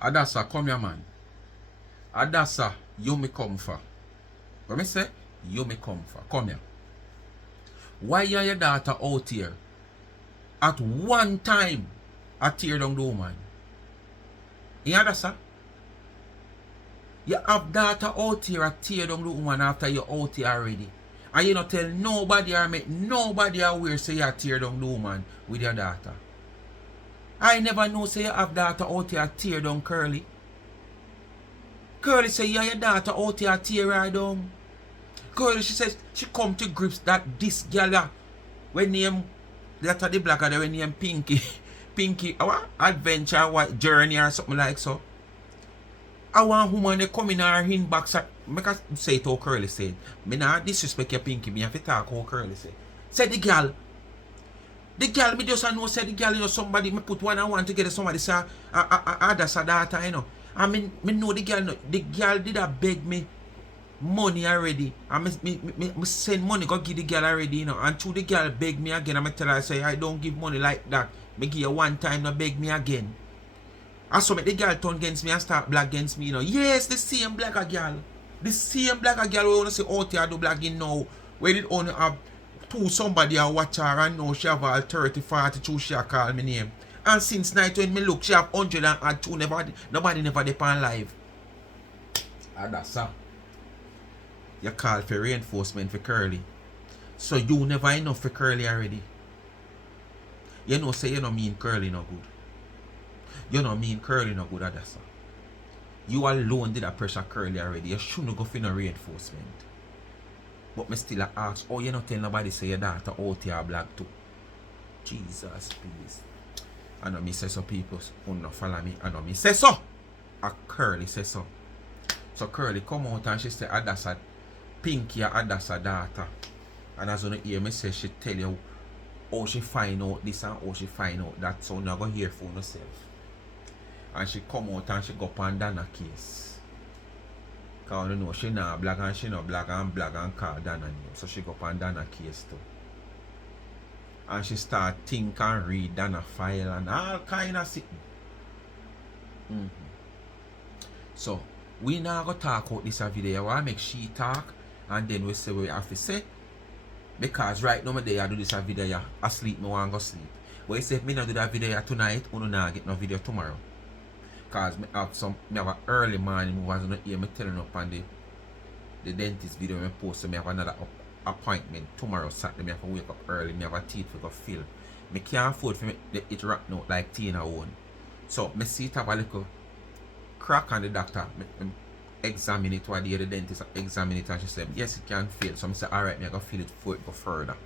Adasa, come here, man. Adasa, you me come for. What me say? You me come for. Come here. Why are your daughter out here? At one time, I tear down the woman. You understand? You have daughter out here a tear down the woman after you're out here already. And you not tell nobody or make nobody aware say you tear down the woman with your daughter. I never know say you have daughter out here tear down Curly. Curly say you your daughter out here tear her down. Curly, she says she come to grips that this girl when name that the black girl when name Pinky Pinky our adventure what journey or something like so. I want woman they come in her inbox make us say it how Curly said. Me not disrespect your Pinky, me have to talk how Curly said. Say the girl me just know say the girl, you know, somebody me put one and one together, somebody say Adasa daughter, you know. I mean me know the girl did a beg me money already. And me send money go give the girl already, you know. And through the girl beg me again, I tell her say I don't give money like that. Me give you one time, no beg me again. And so the girl turn against me and start black against me, you know. Yes, the same black girl. The same black girl we wanna say out here do blagging now. Where did only have two somebody a watch her and now she have all 30, 42 she a call me name. And since night when me look, she have 100 and add 2, nobody never depend live. Adasa. You call for reinforcement for Curly. So you never enough for Curly already. You know say you don't mean Curly no good. You don't mean Curly no good, Adasa. You alone did a pressure Curly already. You shouldn't go for no reinforcement. But me still ask, oh, you not tell nobody say your daughter out here black too. Jesus, please. I know me say so people who not follow me. I know me say so. A Curly say so. So Curly come out and she say Adasa, Pinky Adasa daughter. And as you know hear me say she tell you how she find out this and how she find out that. So now go hear for yourself. And she come out and she go up on Donna case. Because you know she not black and she not black and call Donna name. So she go up on Donna case too. And she start think and read Donna file and all kind of sitting. So we now go talk about this video. I want to make she talk and then we say what we have to say. Because right now I do this video asleep, I want to go sleep. But you say if I not do that video tonight, I don't get no video tomorrow. Because I have an early morning move, as you know, hear me telling up on the dentist video I post, so I have another appointment tomorrow Saturday. I have to wake up early, I have a teeth to go fill. I can't afford for it rock out like Tina own. So I see it have a little crack on the doctor. I examine it while the dentist examine it and she said, yes, it can fail. So I say, alright, I go fill it before it go further.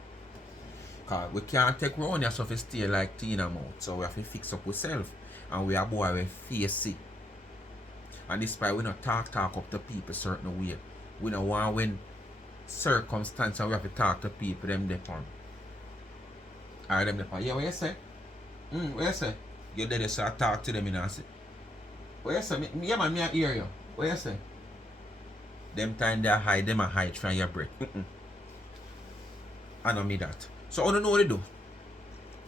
Because we can't take around yourself to stay like Tina mouth. So we have to fix up ourselves. And we are boy we face it. And this is why we don't talk up to people certain way. We don't want when circumstances we have to talk to people them depend. Alright, them depend. Yeah, what you say? What you say? You did this so I talk to them and I say. What you say? Yeah man, me I hear you. What you say? Them time they hide, them a hide from your breath. I know me that. So I don't know what to do.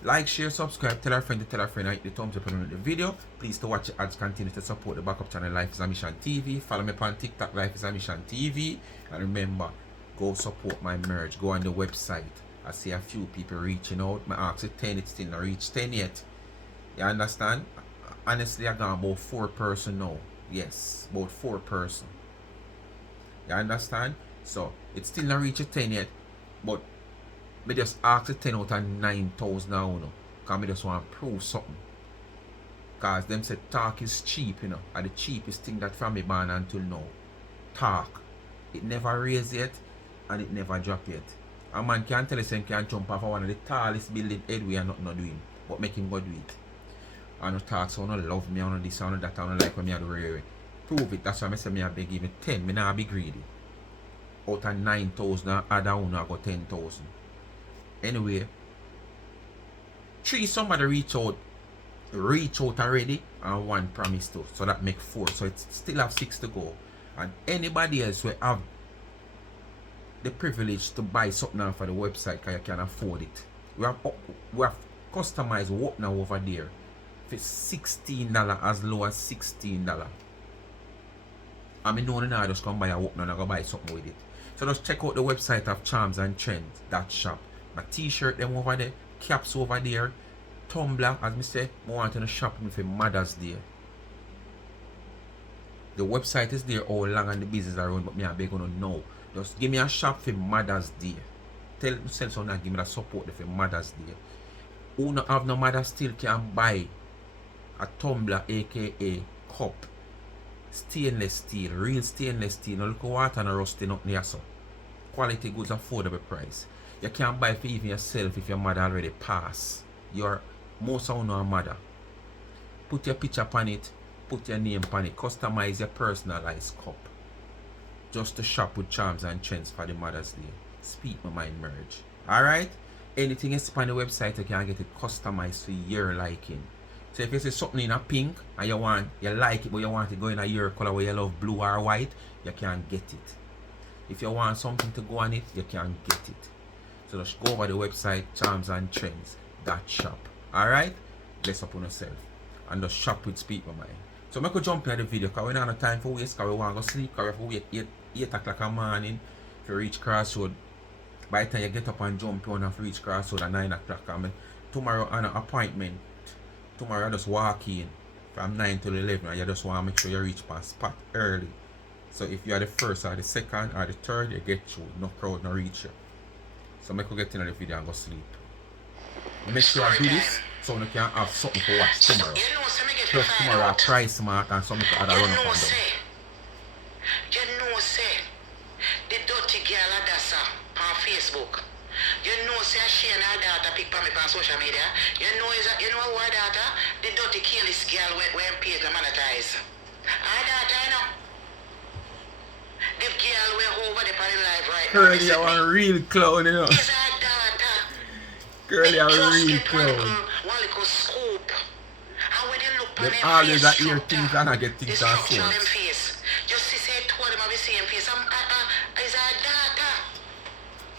Like, share, subscribe, tell a friend, and hit the thumbs up on the video. Please to watch the ads, continue to support the backup channel Life is a Mission TV. Follow me on TikTok, Life is a Mission TV. And remember, go support my merch. Go on the website. I see a few people reaching out. My ask it 10, it's still not reached 10 yet. You understand? Honestly, I got about 4 person now. Yes, about 4 person. You understand? So, it's still not reached 10 yet. But I just ask the 10 out of 9,000 now, you know. Because I just want to prove something. Because them said talk is cheap, you know. And the cheapest thing that from me born until now. Talk. It never raise yet and it never drop yet. A man can't tell us him can jump off of one of the tallest building headway and nothing not doing. But make him go do it. I don't talk so I don't love me, I don't this, I don't that, I don't like when me I do really. Prove it. That's why I say me I beg even 10. Me not be greedy. Out of 9,000 other one I got 10,000. Anyway, 3 somebody reach out already and 1 promise to. So that make 4. So it still have 6 to go. And anybody else will have the privilege to buy something off of the website because you can afford it. We have customized what now over there for $16 as low as $16. I mean, no, I just come buy a whoop, and I go buy something with it. So just check out the website of Charms and Trends, that shop. My t-shirt them over there, caps over there, tumbler, as me say, I want to shop me for Mother's Day. The website is there all along and the business around, but me I beg you to know. Just give me a shop for Mother's Day. Tell myself so now give me the support for Mother's Day. Who not have no mother still can buy a tumbler, aka cup. Stainless steel, real stainless steel. No look water and rusting up there so. Quality goods, affordable price. You can't buy for even yourself if your mother already passed. You're most of no mother. Put your picture upon it, put your name upon it, customize your personalized cup. Just to shop with Charms and Trends for the Mother's Day. Speak my mind merge. Alright? Anything is on the website, you can get it customized for your liking. So if you see something in a pink and you like it, but you want it go in a your color where you love blue or white, you can get it. If you want something to go on it, you can get it. So just go over the website, Charms and Trends, that shop. Alright? Bless up on yourself. And just shop with Speak My Mind. So I could jump in the video because we don't have time for waste, because we want to go sleep, because we have to wait 8 o'clock in the morning to reach Crossroad. By the time you get up and jump, you have to reach Crossroad at 9 o'clock. Tomorrow on an appointment. Tomorrow you just walk in from 9 till 11 and you just want to make sure you reach past spot early. So if you are the first or the second or the third, you get through. No crowd, no reach you. So I could get into the video and go sleep. Make sure I do this so you can have something to watch tomorrow. Plus tomorrow a price mark and something to other run up and down. You know say the dirty girl Adasa on Facebook. You know say she and her daughter pick me on social media. You know her daughter, the dirty careless girl when paid to monetize. Her daughter, you know. The girl we're over the party live right now. Girl, you are a real clown, you know. Is her daughter. Girl, you are a real clown. One little scoop. And when you look on them always that hear things and I get things on phone. Just see say two of them have the same face. Is her daughter.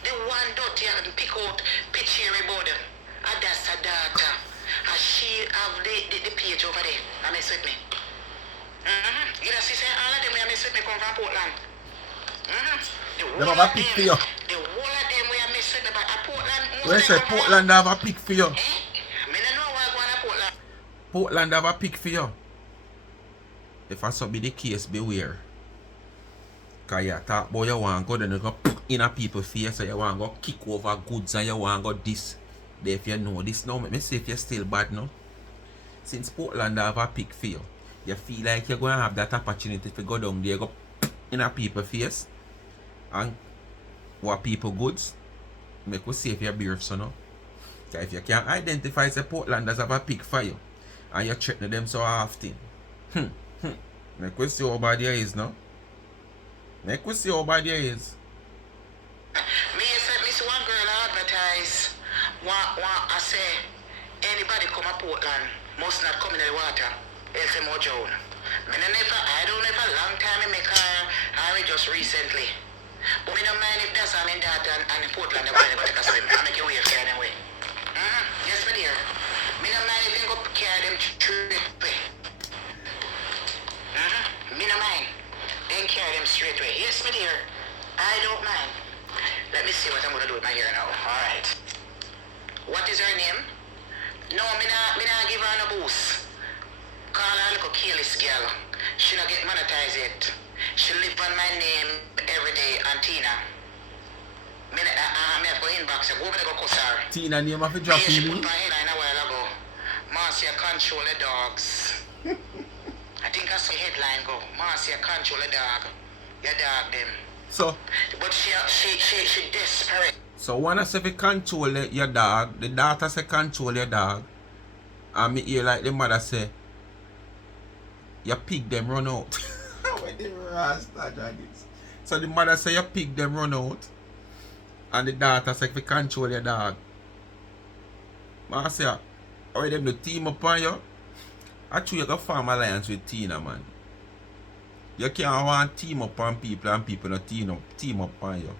The one dirty and pick out picture about them. That's her daughter. And she have the page over there. I mess with me. You know, see say all of them we mess with me come from Portland. They have a pick for you. The whole of them we mess with me but Portland. When say Portland have a pick for you. Me don't know why going to Portland. Portland have a pick for you. If that's be the case, beware. Because you talk about you want to go then you go put in a people's face and you want to go kick over goods and you want to go this. Then if you know this now, let me see if you're still bad now. Since Portland have a pick for you, you feel like you're going to have that opportunity to go down there, go in a people's face and what people goods. Make us see if you're beer so now. Because if you can't identify the Portlanders have a pick for you and you threaten them so often. Make us see how bad you is now. Make us see how bad you is. Me see one girl advertise. I say anybody come to Portland must not come in the water. Else more drown. I don't know if a long time I make her I just recently. But me don't mind if that's all in that and Portland they're going to take a swim. I make you wait for them way. Yes, my dear. Me don't mind if you go carry them straight way. Me don't mind. Then carry them straight away. Yes, my dear. I don't mind. Let me see what I'm going to do with my hair now. Alright. What is her name? No, me not give her no boost. Call her a little careless girl. She not get monetized yet. She live on my name every day and Tina. Me have to go inbox her. Go over there go cuss her. Tina name of a drop she put my headline a while ago. Marcia control the dogs. I think that's the headline go. Marcia control the dog. Your dog them. So but she desperate. So one say if you control your dog, the daughter say control your dog. And me hear like the mother say your pig them run out. When the rasta dragons. So the mother say your pig them run out. And the daughter say if you control your dog. Man say how them to team up on you? Actually you can form alliance with Tina, man. You can't want team up on people and people not team up on you.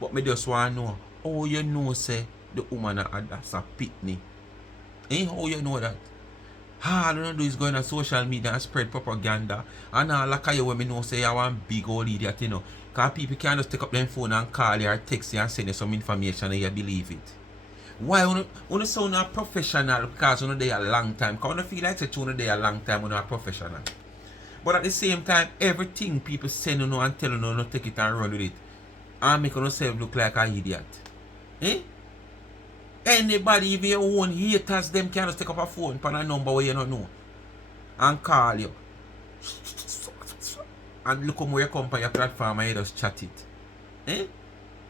But me just want to know how you know say the woman at Adasa Pickney. How you know that? All you do is go on social media and spread propaganda. And all like you when me know say you want big old idiot, you know. Because people can just take up their phone and call you or text you and send you some information and you believe it. Why you sound a professional because you know they a long time. Because you feel like you know they a long time when you are professional. But at the same time, everything people send you know and tell you know, take it and run with it. And make yourself look like an idiot. Eh? Anybody, even your own haters, them can just take up a phone for a number where you don't know. And call you. And look where you come on your platform and you just chat it. Eh?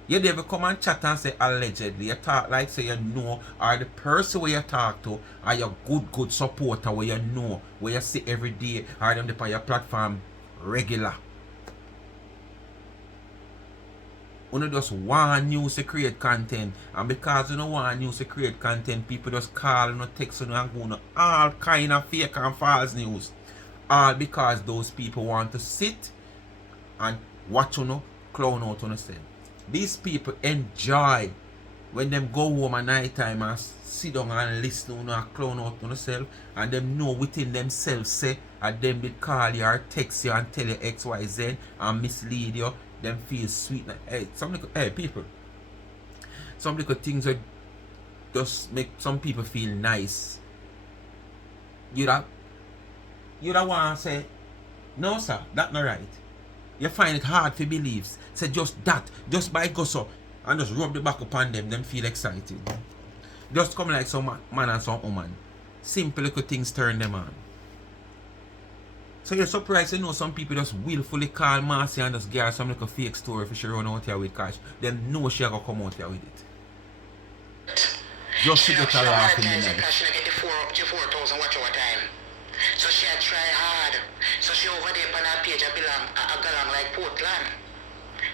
You never come and chat and say allegedly. You talk like say you know, or the person where you talk to, or your good supporter where you know, where you see every day, or them on your platform regular. You just want news to create content, and because you don't want news to create content, people just call and text you and go all kind of fake and false news. All because those people want to sit and watch you know, clown out on yourself. These people enjoy when them go home at night time and sit down and listen to and clown out on yourself, and them know within themselves say and them did call you or text you and tell you XYZ and mislead you. Them feel sweet. Hey, people. Some little things that just make some people feel nice. You don't want to say, no sir, that's not right. You find it hard to believe. Say just that, just by go so, and just rub the back upon them feel excited. Just come like some man and some woman. Simple little things turn them on. So you're surprised to know some people just willfully call Marcy and just get some little fake story for she run out here with cash. Them know she gonna come out here with it. Just to get a laugh in the night. She get the 4,000 watch over time. So she had try hard. So she over there on her page a galang like Portland.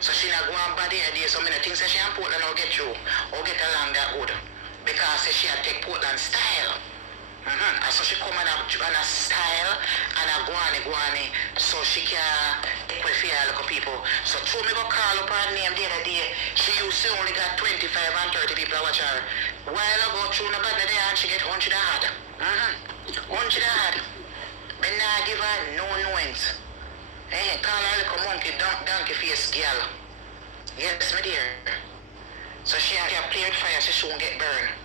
So she not go on bad idea. So many things that she and Portland will get you or get along that good. Because she had take Portland style. And so she come on a style and a guani so she can equify a lot of people. So through me go call up her name the other day, she used to only got 25 and 30 people to watch her. While I go through the bad day and she get 100 hard. 100 hard. But now I give her no knowings. Call her like a monkey donkey face girl. Yes, my dear. So she can play with fire so she won't get burned.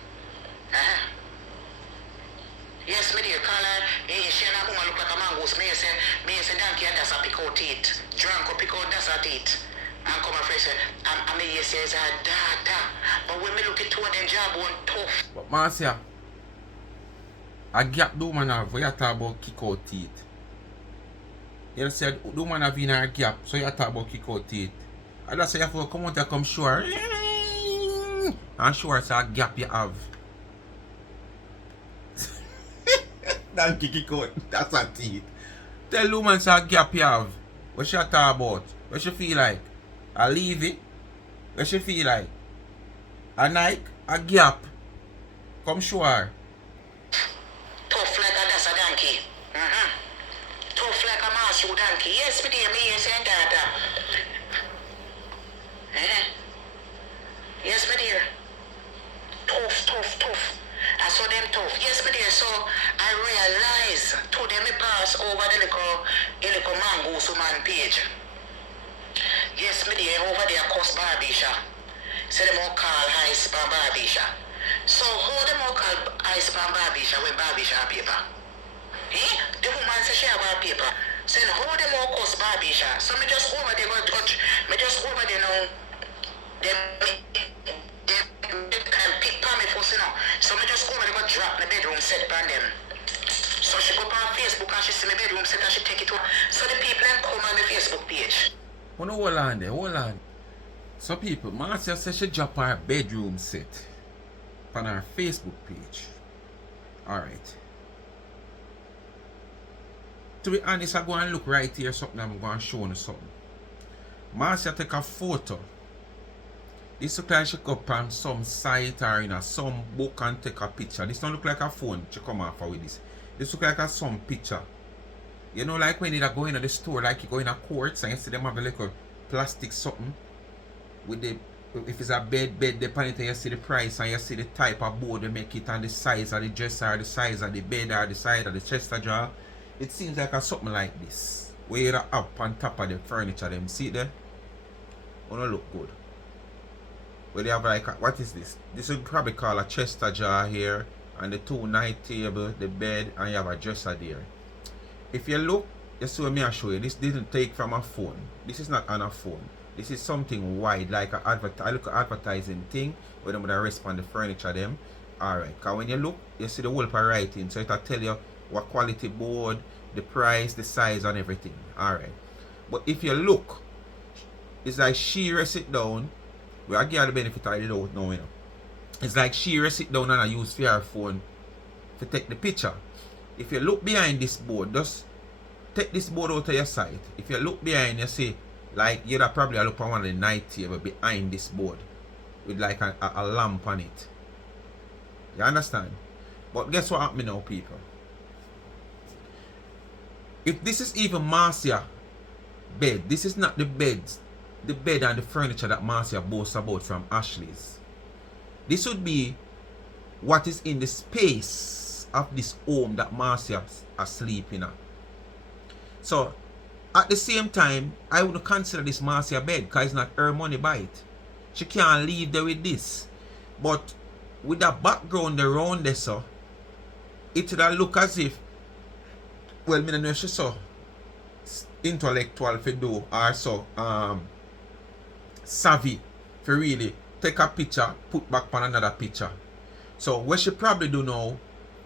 Yes, my dear, call her. She and her woman look like a mongoose. Me say donkey and Adasa pick out teeth. Drunk or pick out Adasa teeth. And come and say, I mean, you say it's her daughter. But when me look at two of them job, one tough. But Marcia, I gap the woman have, where you talk about kick out teeth. You said the woman have in her gap, so you talk about kick out teeth. I just say you have to come out and come sure. And sure it's a gap you have. Donkey kick out, that's a teeth. Tell the woman a gap you have. What she talk about? What she feel like? A leave it? What she feel like? A Nike? A gap? Come sure. Tough like a Adasa donkey. Tough like a Marshall donkey. Yes, me dear, me yes and daughter. Yes, my dear. Tough. I saw them tough. Yes, my dear. So I realized to them me pass over the little mongoose woman page. Yes, my dear, over there cost Barbisha. So them all call ice pan Barbisha. So how them all call ice pan Barbisha when Barbisha have paper? The woman says she have her paper. So how them all cost Barbisha? So me just over there go touch. Me just over there now. Them can pick on me first, you know. So me just over there go drop my bedroom set on them. So she go on Facebook and she see my bedroom set and she take it to her. So the people then come on the Facebook page. Oh no, hold on. So people, Marcia says she drop her bedroom set on her Facebook page. Alright. To be honest, I go and look right here something I'm going to show you something. Marcia take a photo. This look like she go up on some site or in some book and take a picture. This don't look like a phone she come off with this. This look like some picture. You know, like when you go into the store, like you go in a court, and you see them have a little plastic something with the if it's a bed, depending on you see the price and you see the type of board they make it and the size of the dresser or the size of the bed or the size of the chest of drawer. It seems like a something like this. Where you're up on top of the furniture them. See there? Wanna look good. Where they have like what is this? This would probably call a chest of drawer here. And the 2 night table, the bed, and you have a dresser there. If you look, you see what me I show you. This didn't take from a phone. This is not on a phone. This is something wide, like a advertising thing where they would respond the furniture them. Alright, because when you look, you see the whole part writing, so it'll tell you what quality board, the price, the size, and everything. Alright. But if you look, it's like she rests it down. We give her the benefit I don't know, you know. It's like she rests it down and I use for her phone to take the picture. If you look behind this board, just take this board out of your sight. If you look behind, you see, like you'd probably look on one of the night table behind this board with like a lamp on it. You understand? But guess what happened now, people? If this is even Marcia bed, this is not the bed and the furniture that Marcia boasts about from Ashley's. This would be what is in the space of this home that Marcia is asleep in. So, at the same time, I wouldn't consider this Marcia bed because it's not her money buy it. She can't leave there with this. But with the background around there, so it would look as if, well, I don't know if she's so intellectual for do or so savvy for really take a picture, put back on another picture. So what she probably do now,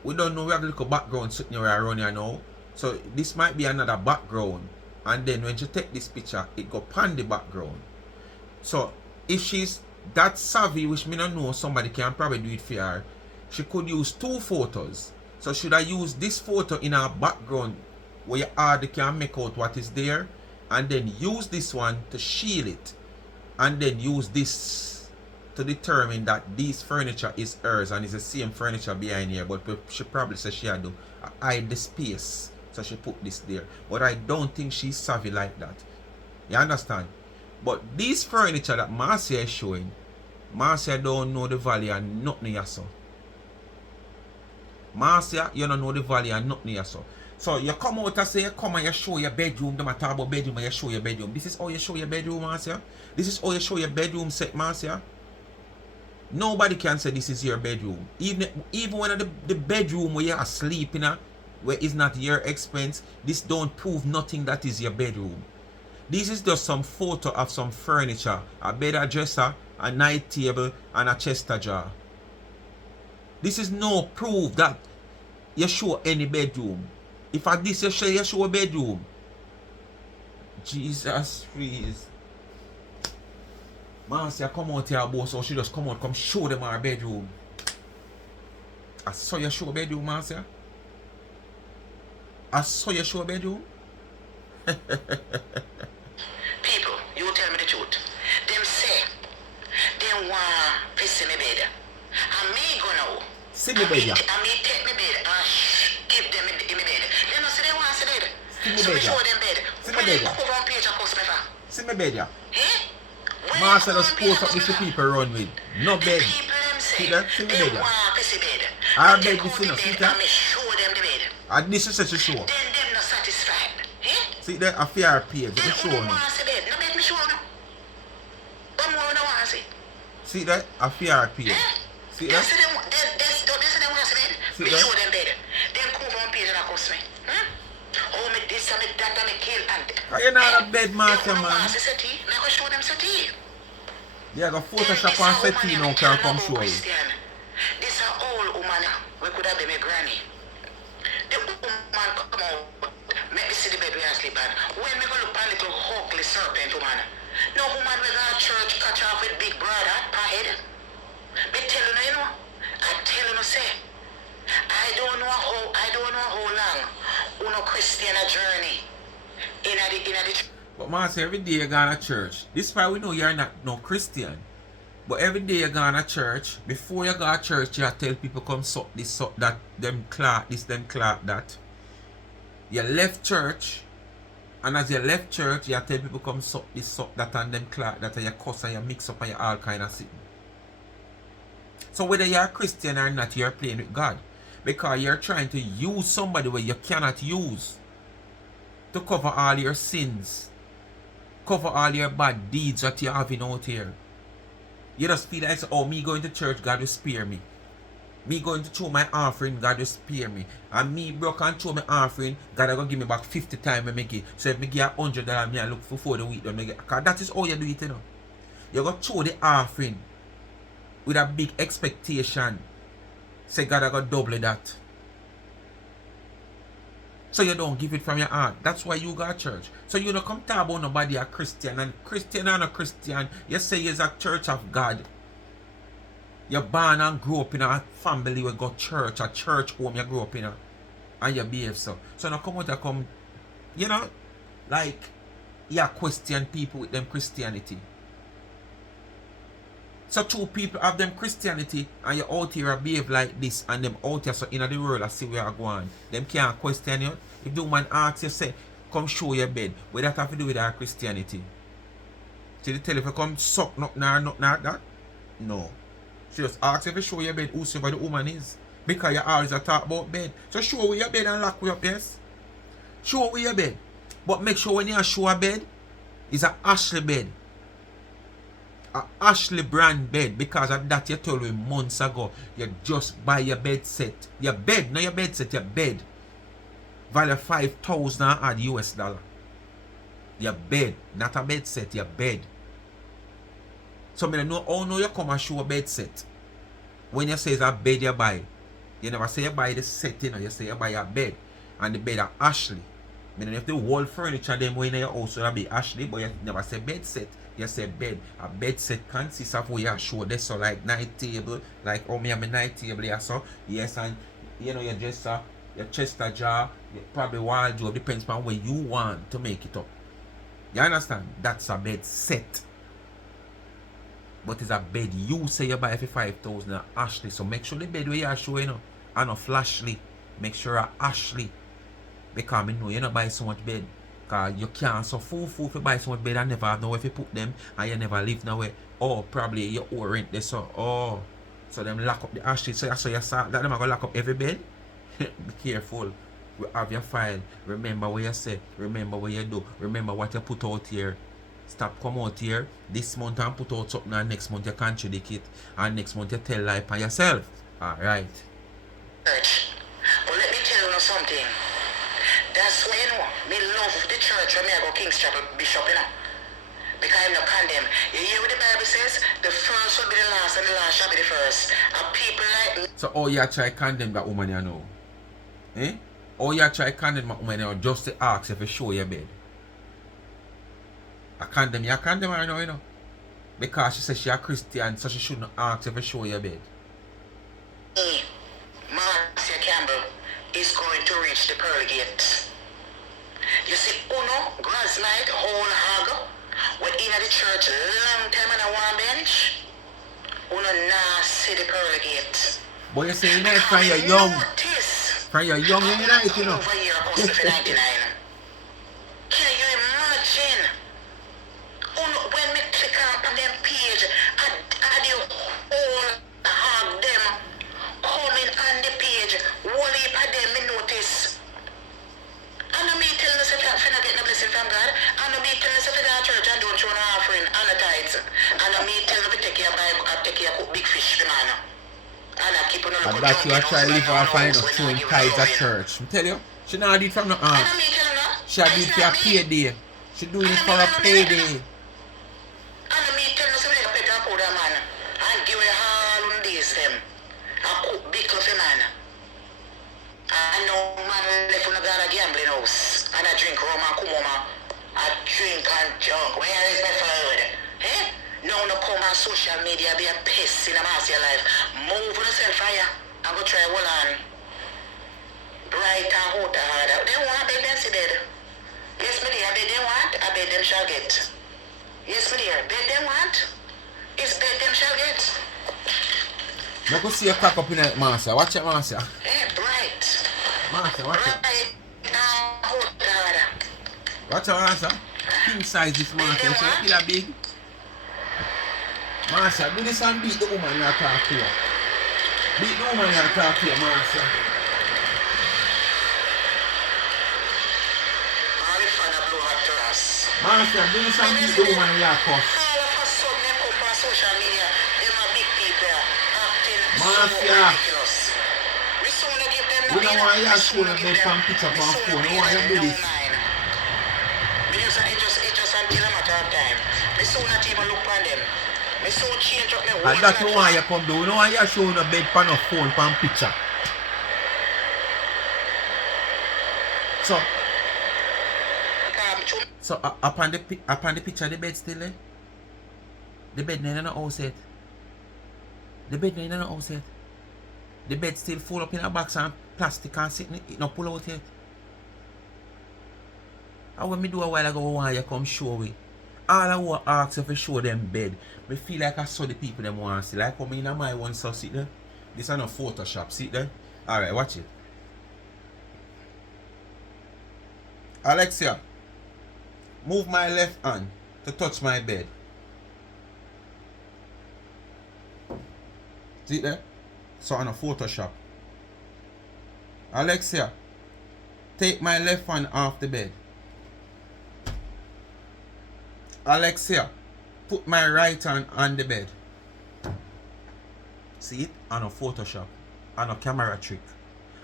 we don't know, we have a little background sitting around here now. So this might be another background. And then when she take this picture, it go pan the background. So if she's that savvy, which me not know, somebody can probably do it for her, she could use 2 photos. So should I use this photo in her background where you hardly can make out what is there, and then use this one to shield it, and then use this to determine that this furniture is hers and it's the same furniture behind here, but she probably says she had to hide the space, so she put this there. But I don't think she's savvy like that. You understand? But this furniture that Marcia is showing, Marcia don't know the value and nothing yet, so. Marcia, you don't know the value and nothing yet, so. So you come out and say, you come and you show your bedroom. Don't talk about bedroom and you show your bedroom. This is how you show your bedroom, Marcia. This is how you show your bedroom set, Marcia. Nobody can say this is your bedroom. Even when the bedroom where you are sleeping at, where it's not your expense, this don't prove nothing that is your bedroom. This is just some photo of some furniture, a bed dresser, a night table, and a chest of drawer. This is no proof that you show any bedroom. If at this you show a bedroom. Jesus please. Marcia come out here about, so she just come out, come show them our bedroom. I saw you show a bedroom, Marcia. I saw you show a bedroom. People, you tell me the truth. Them say, them want to see me bed. And me go now. See me bed, yeah. And me take me bed and give them me bed. They don't say they want to see bed. See me So bed, we show yeah. them bed. See me bed, yeah. Cover on page and cost me for. See me bed, yeah. Eh? When Marcia they just cover on post up page this and people run with. No the bed. people them say, See that? See me they bed, yeah. want to see bed. Our Me bed take is out enough, the see bed that? and me show them the bed. And this is such a show. Then them not satisfied. Eh? See that? A fair page. Then Let me show who you. want to see bed? No make me show them. What more do want to see? See that? A fair page. See They that? say they want to see bed. See Me that? show them bed. Then cover on page and I cost me. Oh, me this and me that and me kill and Why you not a bed, Marcia, They man? want to see settee. Me go show them settee. They got Photoshop on settee now can come show you. This is old woman. We could have been my granny. The woman come out. Make me see the bed we are sleeping. When me go look at little hawkly serpent woman. No woman we got church catch off with big brother per head. Me tell you know. I tell you say. I don't know how long uno Christian a journey in the But Marcia, every day you go to church. This why we know you're not no Christian. But every day you go to church, before you go to church, you tell people come suck this, suck that, them clock this, them clock that. You left church, And as you left church, you tell people come suck this, suck that, and them clock that, and you cuss and you mix up and you all kind of sitting. So whether you're a Christian or not, you're playing with God. Because you're trying to use somebody where you cannot use to cover all your sins. Cover all your bad deeds that you're having out here. You just feel like, oh, me going to church, God will spare me. Me going to throw my offering, God will spare me. And me broke and throw my offering, God will give me back 50 times when I get. So if I get $100, I look for the week done. Because that is how you do it, you know. You go throw the offering with a big expectation. Say God will double that. So you don't give it from your heart. That's why you got church. So you don't come talk about nobody a Christian. And Christian and a Christian, you say you're a church of God. You're born and grew up in a family where got church, a church home you grew up in. And you behave so. So now come out and come, you know, like, you question people with them Christianity. So two people have them Christianity and you out here behave like this and them out here so in the world I see where I go on. Them can't question you. If the woman asks you, say, come show your bed, what that have to do with our Christianity? She tell you if you come suck nothing or nothing like that? No. She just asks if you show your bed whosoever the woman is. Because you always talk about bed. So show where your bed and lock you up, yes? Show where your bed. But make sure when you show a bed, it's an Ashley bed. A Ashley brand bed, because of that you told me months ago. You just buy your bed set. Your bed, not your bed set, your bed. Value 5,000 odd US dollar. Your bed, not a bed set, your bed. So I know how no you come and show a bed set. When you say it's a bed you buy, you never say you buy the set, you know, you say you buy a bed. And the bed are Ashley. I mean, if the whole furniture them in your house will be Ashley, but you never say bed set. You say bed. A bed set consists of what you show this, so like night table, like oh me have a night table here, so yes, and you know your dresser, your chester jar, your probably wardrobe, depends on where you want to make it up. You understand? That's a bed set. But it's a bed you say you buy for 5,000 Ashley. So make sure the bed where you are showing up and not flashly. Make sure a Ashley. Because I know you not buy so much bed. Because you can't so full if you buy so much bed and never have nowhere if you put them and you never live nowhere. Or probably you owe rent this so so them lock up the Ashley. So you saw that them are gonna lock up every bed. Be careful. Have your file. Remember what you say. Remember what you do. Remember what you put out here. Stop come out here this month and put out something and next month you contradict it and next month you tell lie by yourself. Alright. Church. But let me tell you something. That's why you know me love the church when me I go King's Chapel Bishop, you know. Because I'm not condemned. You hear what the Bible says? The first will be the last and the last shall be the first. And people like me. So how you try condemn that woman you know? Eh? How you try condemn that woman you know just to ask if you show your bed? I condemn her now, you know. Because she says she's a Christian, so she shouldn't ask if you show your bed. Marcia Campbell is going to reach the pearl gate. You see, Uno, God's night, whole hog, when in the church long time on a one bench, Uno now see the pearl gate. But you say you know from you're young. From you're young, you know it, you know. Over here, for 99. Can you imagine? When me click on them page, I do all hog them coming on the page, all heap of them me notice. I know me telling us if you're finna get no blessing from God, I know me telling us if you go to church and don't show no offering and no tithes. I know me telling us to take your Bible and take your cook big fish, man. And I keep on looking and that you are trying to live off and showing tithes at church. I tell you, she not do it from no aunt. She do it for a payday. She do it for a payday. And me tell us to pet and powder, man. And give a all on this them. And cook big coffee, man. And no man left on the gambling house. And I drink rum and kumoma. I drink and junk. Where is my food? Eh? No come on social media be a pest in a mass your life. Move on yourself fire. And go try one on. Bright and hot and harder. They want a bed, then see bed. Yes, me dear, bed they want, a bed them shall get. Yes, me dear, bed them want, is bed them shall get. I go see you crack up in it, Master. Watch it, Master. Eh, bright. Master, watch it. Bright and hot harder. What's your answer? King size this Marsha. So you feel big? Marsha, do this and beat the woman you talk to. Beat the woman you talk to, Marsha. Marsha, do this and beat the woman you cuss. Social media, them are big people acting Mafia. ridiculous. We soon give them We don't want you to show the bed from picture from phone. We want you to do this. It just until a matter of time. We soon not even look on them. We soon change up my And that's why you come do. We don't want you to show the bed from a phone from picture. So upon the picture the bed still there? The bed in the house yet. The bed in the house yet. The bed still full up in a box and plastic and sitting, it not pull out yet. And when me do a while ago, why you come show me? All I want to ask you to show them bed. Me feel like I saw the people them want to see. Like come in my one so sit there. This is not Photoshop, sit there. Alright, watch it. Alexia, move my left hand to touch my bed. See it there? So on a Photoshop. Alexia, take my left hand off the bed. Alexia, put my right hand on the bed. See it? On a Photoshop. On a camera trick.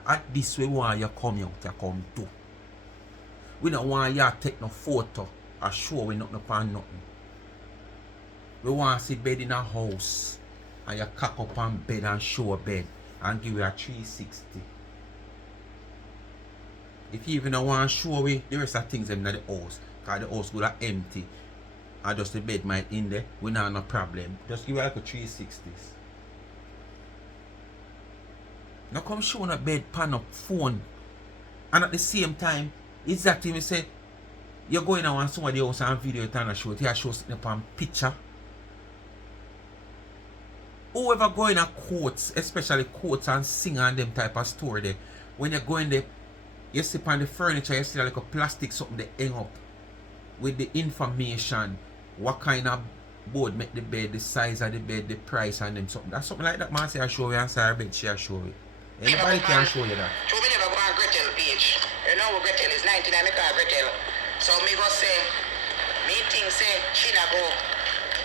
At this way, want you come out, you come do. We don't want you to take no photo or show we nothing upon nothing. We want to see bed in a house. And you cock up on bed and show a bed and give you a 360. If you even don't want to show me the rest of things in the house, because the house will be empty and just the bed might in there, we not have no problem. Just give you like a 360s. Now come show a bed pan up phone and at the same time, exactly me say you're going to want somebody else and video it and show it, you show it upon picture. Whoever go in a quotes, especially quotes and sing on them type of store there, when you go in there, you see on the furniture, you see like a plastic something they hang up with the information, what kind of board make the bed, the size of the bed, the price and them something. That's something like that man say I show you and Sarah bed she show you. Anybody can show you that. So we never go on Gretel page. You know what Gretel is 99 I call Gretel. So me go say, me think say she not go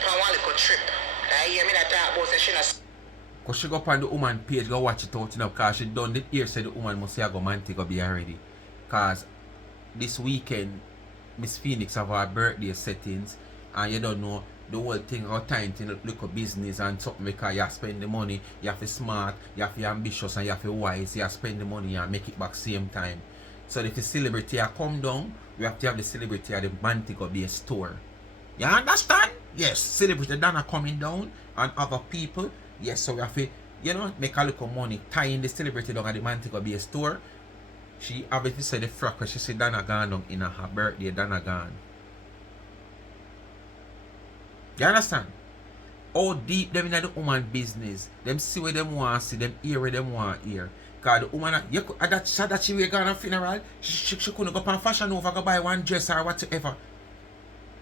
on one little trip. I hear me that talk about say she not. Cause she go up on the woman page, go watch it out, you know, cause she done it here, say the woman must say I go man take go be already. Cause this weekend Miss Phoenix have her birthday settings and you don't know the whole thing how time to look at business and something because you have to spend the money, you have to smart, you have to be ambitious and you have to wise, you have to spend the money and make it back same time. So if the celebrity come down, we have to have the celebrity at the man to go be a store. You understand? Yes, celebrity Donna coming down and other people. Yes, so we have to, you know, make a little money, tie in the celebrity down at the man to go be a store. She obviously said the frock because she said Donna gone down in her birthday, Donna gone. You understand? How deep them in the woman business. Them see what them want see, them hear what them want hear. Cause the woman, that she will go on a funeral, she couldn't go up on Fashion Nova, go buy one dress or whatever.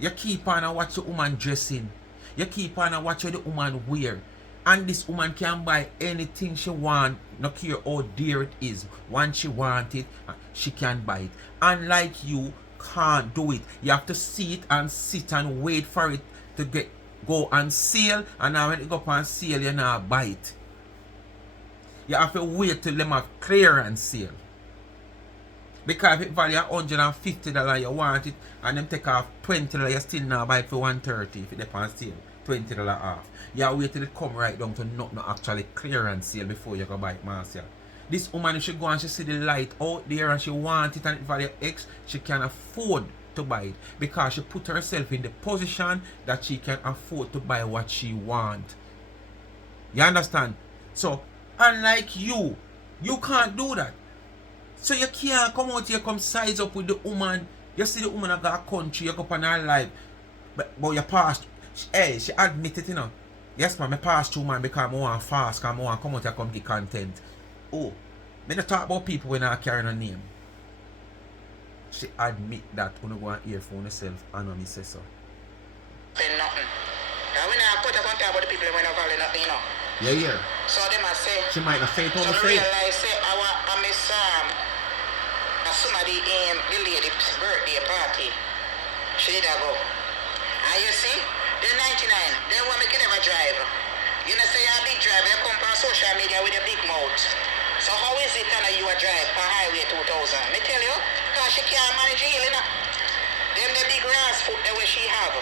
You keep on and watch the woman dressing. You keep on and watch what the woman wear. And this woman can buy anything she want, no care how dear it is. Once she want it, she can buy it. Unlike you, can't do it. You have to see it and sit and wait for it to go on sale, and now when it go up on sale, you now buy it. You have to wait till them have clearance sale. Because if it value $150, you want it, and them take off $20, you still now buy it for $130 if it on sale. $20 off. You wait till it come right down to not actually clearance sale before you can buy it, Marcia. This woman, if she go and she see the light out there and she want it and it value X, she can afford to buy it because she put herself in the position that she can afford to buy what she want. You understand? So, unlike you can't do that. So you can't come out here, come size up with the woman. You see the woman got a country, you go up on her life. But you passed. Hey, she admitted, you know. Yes, man, I passed through, man, because I want fast, because I want to come out here come get content. Oh, I don't talk about people when I carry no name. she admit that when you go and hear for yourself and me say so. Then nothing. Now we not put a contact about the people when I value nothing, you know. Yeah. So them I say. She might not say it So on the I face. realize say I miss somebody the lady's birthday party. She did go. And you see, they're 99. They want me to never drive. You know say you're a big driver, you come on social media with a big mouth. So how is it that you a drive on Highway 2000? Me tell you, because she can't manage it, you know. Them the big grass foot the way she have.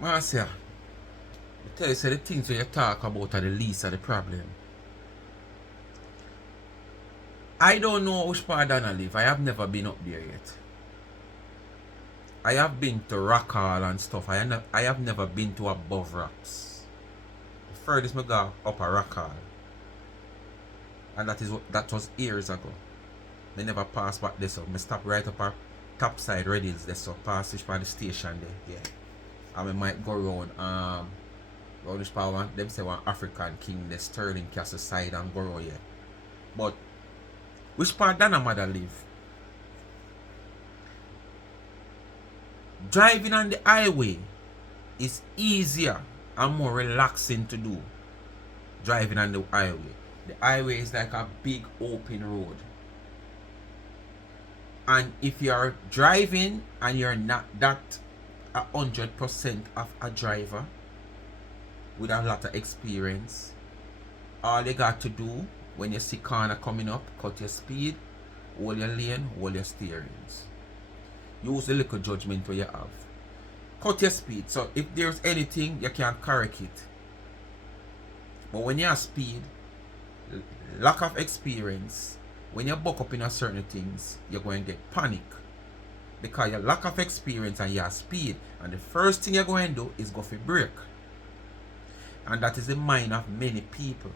Marcia, I tell you, say the things you talk about are the least of the problem. I don't know which part Donna live. I have never been up there yet. I have been to Rockall and stuff. I have never been to Above Rocks. The furthest I go up a Rockall. And that was years ago. I never passed back there, so I stopped right up our top side Reddils there, so pass this by the station there, yeah. And I might go around round this part one, them say one African King, the Sterling Castle side and go around, yeah. But which part Donna mother live? Driving on the highway is easier and more relaxing to do. Driving on the highway. The highway is like a big open road. And if you're driving and you're not that 100% of a driver with a lot of experience, all you got to do when you see corner coming up, cut your speed, hold your lane, hold your steerings. Use the little judgment where you have. Cut your speed. So if there's anything, you can correct it. But when you have speed, lack of experience, when you buck up in a certain things, you're going to get panic. Because you lack of experience and you have speed. And the first thing you're going to do is go for brake. And that is the mind of many people.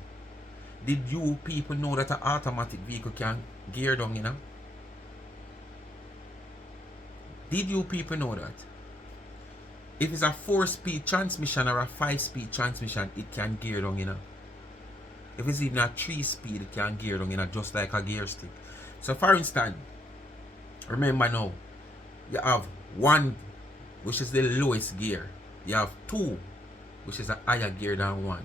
Did you people know that an automatic vehicle can gear down, you know? Did you people know that? If it's a 4-speed transmission or a 5-speed transmission, it can gear down, you know? If it's even a 3-speed, it can gear down, you know, just like a gear stick. So for instance, remember now, you have 1, which is the lowest gear. You have 2, which is a higher gear than 1.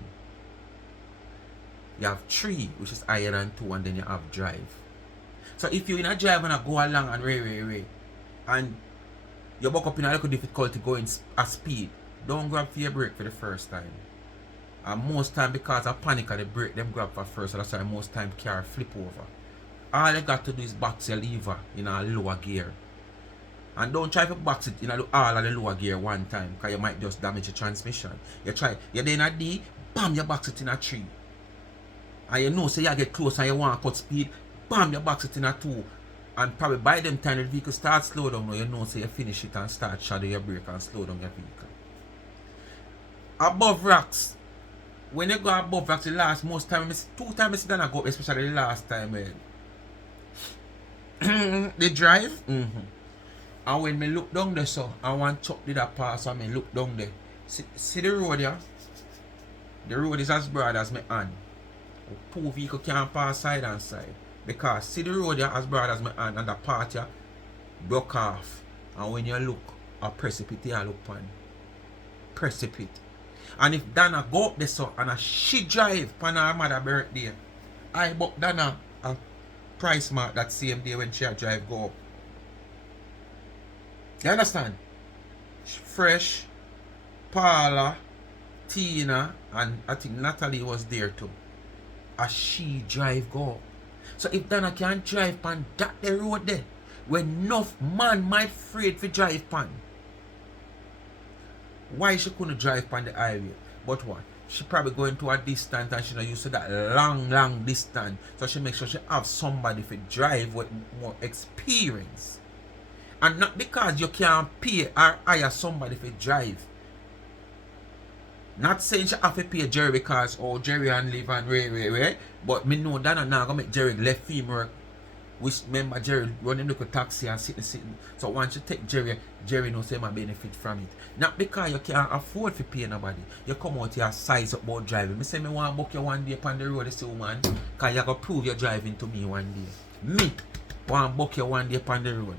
You have 3, which is higher than 2, and then you have drive. So if you're in a drive and go along and ray, and you buck up in a little difficulty going at speed, don't grab for your brake for the first time. And most time, because of panic of the brake, them grab for first, so that's why most time car flip over. All you got to do is box your lever in a lower gear. And don't try to box it in all of the lower gear one time, because you might just damage the transmission. You're then a D, bam, you box it in a 3. And you know, say you get close and you want to cut speed, bam, you box it in a 2. And probably by them time the vehicle starts slow down, you know, say you finish it and start shadow your brake and slow down your vehicle. Above rocks. When you go above rocks, the last most time, 2 times I see Donna go up, especially the last time they drive. And when me look down there, so I want Chuck did that pass and me look down there. See the road here? The road is as broad as my hand. 2 vehicles can't pass side and side. Because see the road here as broad as my hand, and the part here broke off. And when you look, a precipice you look on. Precipice. And if Donna go up there so and she drive on her mother's birthday, I bought Donna a price mark that same day when she drive go up. You understand? Fresh, Paula, Tina, and I think Natalie was there too. As she drive go up. So if Donna can drive pan that the road there, when enough man might afraid to drive pan, why she couldn't drive pan the highway? But what? She probably going to a distance and she not used to that long distance. So she make sure she have somebody to drive with more experience. And not because you can't pay or hire somebody to drive. Not saying she have to pay Jerry because Jerry and live and Ray. But me know Donna now gonna make Jerry left female. Which remember Jerry running look a taxi and sitting. So once you take Jerry knows say my benefit from it. Not because you can't afford to pay nobody. You come out here size up about driving. Me say me want book you one day upon the road, this woman. Cause you gotta prove you're driving to me one day. Me. One buck you one day upon the road.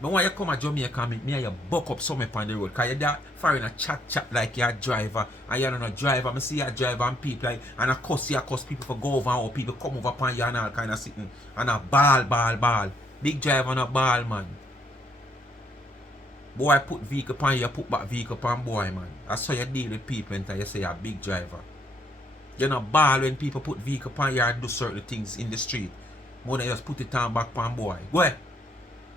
But when you come to Jamaica, me and you buck up somewhere upon the road. Because you're that far in a chat like you're a driver. And you're not a driver. I see you a driver and people like, and I cuss people for go over or people come over upon you and all kind of sitting. And a ball. Big driver and a ball, man. Boy put vehicle upon you put back vehicle upon boy, man. That's how you deal with people until you say you're a big driver. You're not ball when people put vehicle upon you and do certain things in the street. More than just put it on back upon boy. Go ahead.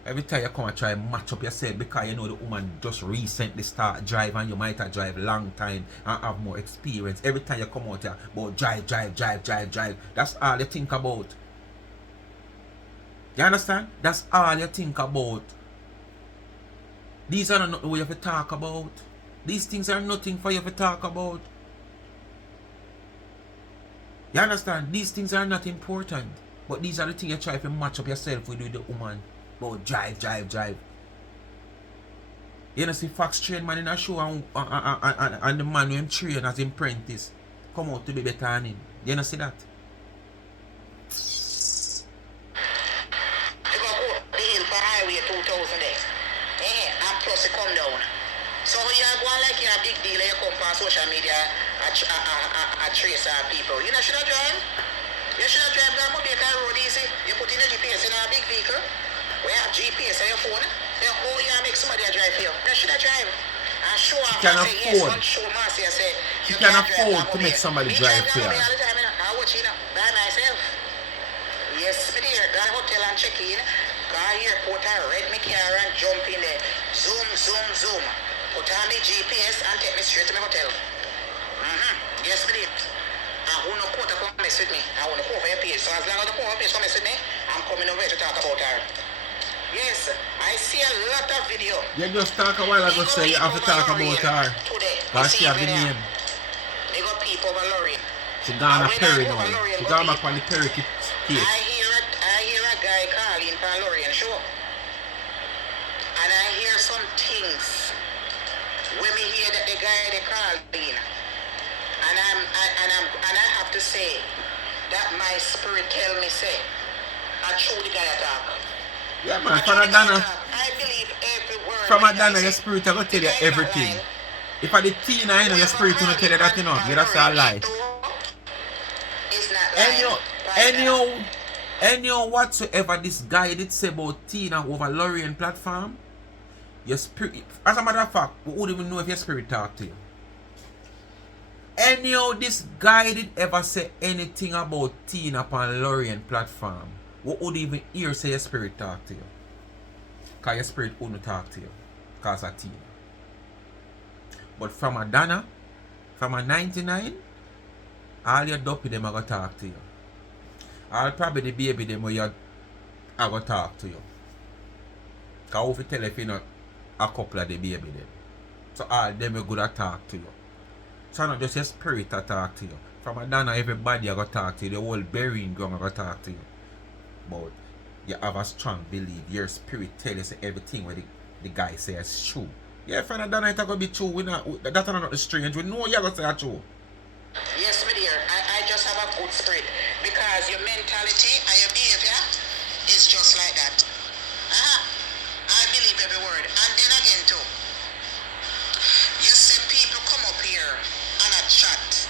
Every time you come and try and match up yourself because you know the woman just recently start driving and you might have drive long time and have more experience. Every time you come out here, but drive. That's all you think about. You understand? That's all you think about. These are not what you have to talk about. These things are nothing for you to talk about. You understand? These things are not important. But these are the things you try to match up yourself with the woman. About drive. You know, see Fox train man in a show and the man who him train as him apprentice come out to be better than him. You know see that? You go up the hill for highway 2000 there. And plus it come down. So you are going like you're a big deal and you come on social media and trace our people. You know should I drive? You should have drive down Mobile Road easy. You put in a GPS in a big vehicle. We have GPS on your phone. Then how you make somebody drive for you? You should have drive. And show off and say yes, and show Marcy and say you can afford to make somebody drive for you. I watch it by myself. Yes, me there. Go to the hotel and check in. Go to the airport and rent my car and jump in there. Zoom. Put on the GPS and take me straight to my hotel. Yes, me there. I want to come mess with me. I want to come over your page. So as long as you come over your page come mess with me, I'm coming over to talk about her. Yes, I see a lot of video. You just talk a while ago say you have to talk about her. Today. Because she have the name. They got people over Lorraine. She gone a Perry now. She gone back on the Perry case. I hear a guy calling for Lorraine show. And I hear some things. When me hear that the guy they calling. And I have to say that my spirit tell me say I true the guy attack. Yeah man, from Donna. I believe every word. From Donna, your spirit will tell you everything. If I the teen I know your spirit will tell you that you know. Yeah, that's a lie. It's not Any whatsoever this guy did say about Tina over Lorraine platform, your spirit, as a matter of fact, we wouldn't even know if your spirit talk to you. Anyhow, this guy did ever say anything about Tina upon Lorraine platform, we would even hear say your spirit talk to you. Because your spirit wouldn't talk to you. Because of Tina. But from a Donna, from a 99, all your dopey them are going to talk to you. All probably the baby them where you are going to talk to you. Because if you tell if you not a couple of the baby them. So all them are good to talk to you. So not just your spirit to talk to you. From a Donna, everybody are going to talk to you. The whole burying ground are going to talk to you. But you have a strong belief. Your spirit tell you everything what the guy says is true. Yeah, friend of Donna, it's going to be true. That's not the strange. We know you're going to say it's true. Yes, my dear. I just have a good spirit. Because your mentality and your behavior is just like that. I believe every word. And then again too. You see people come up here and a chat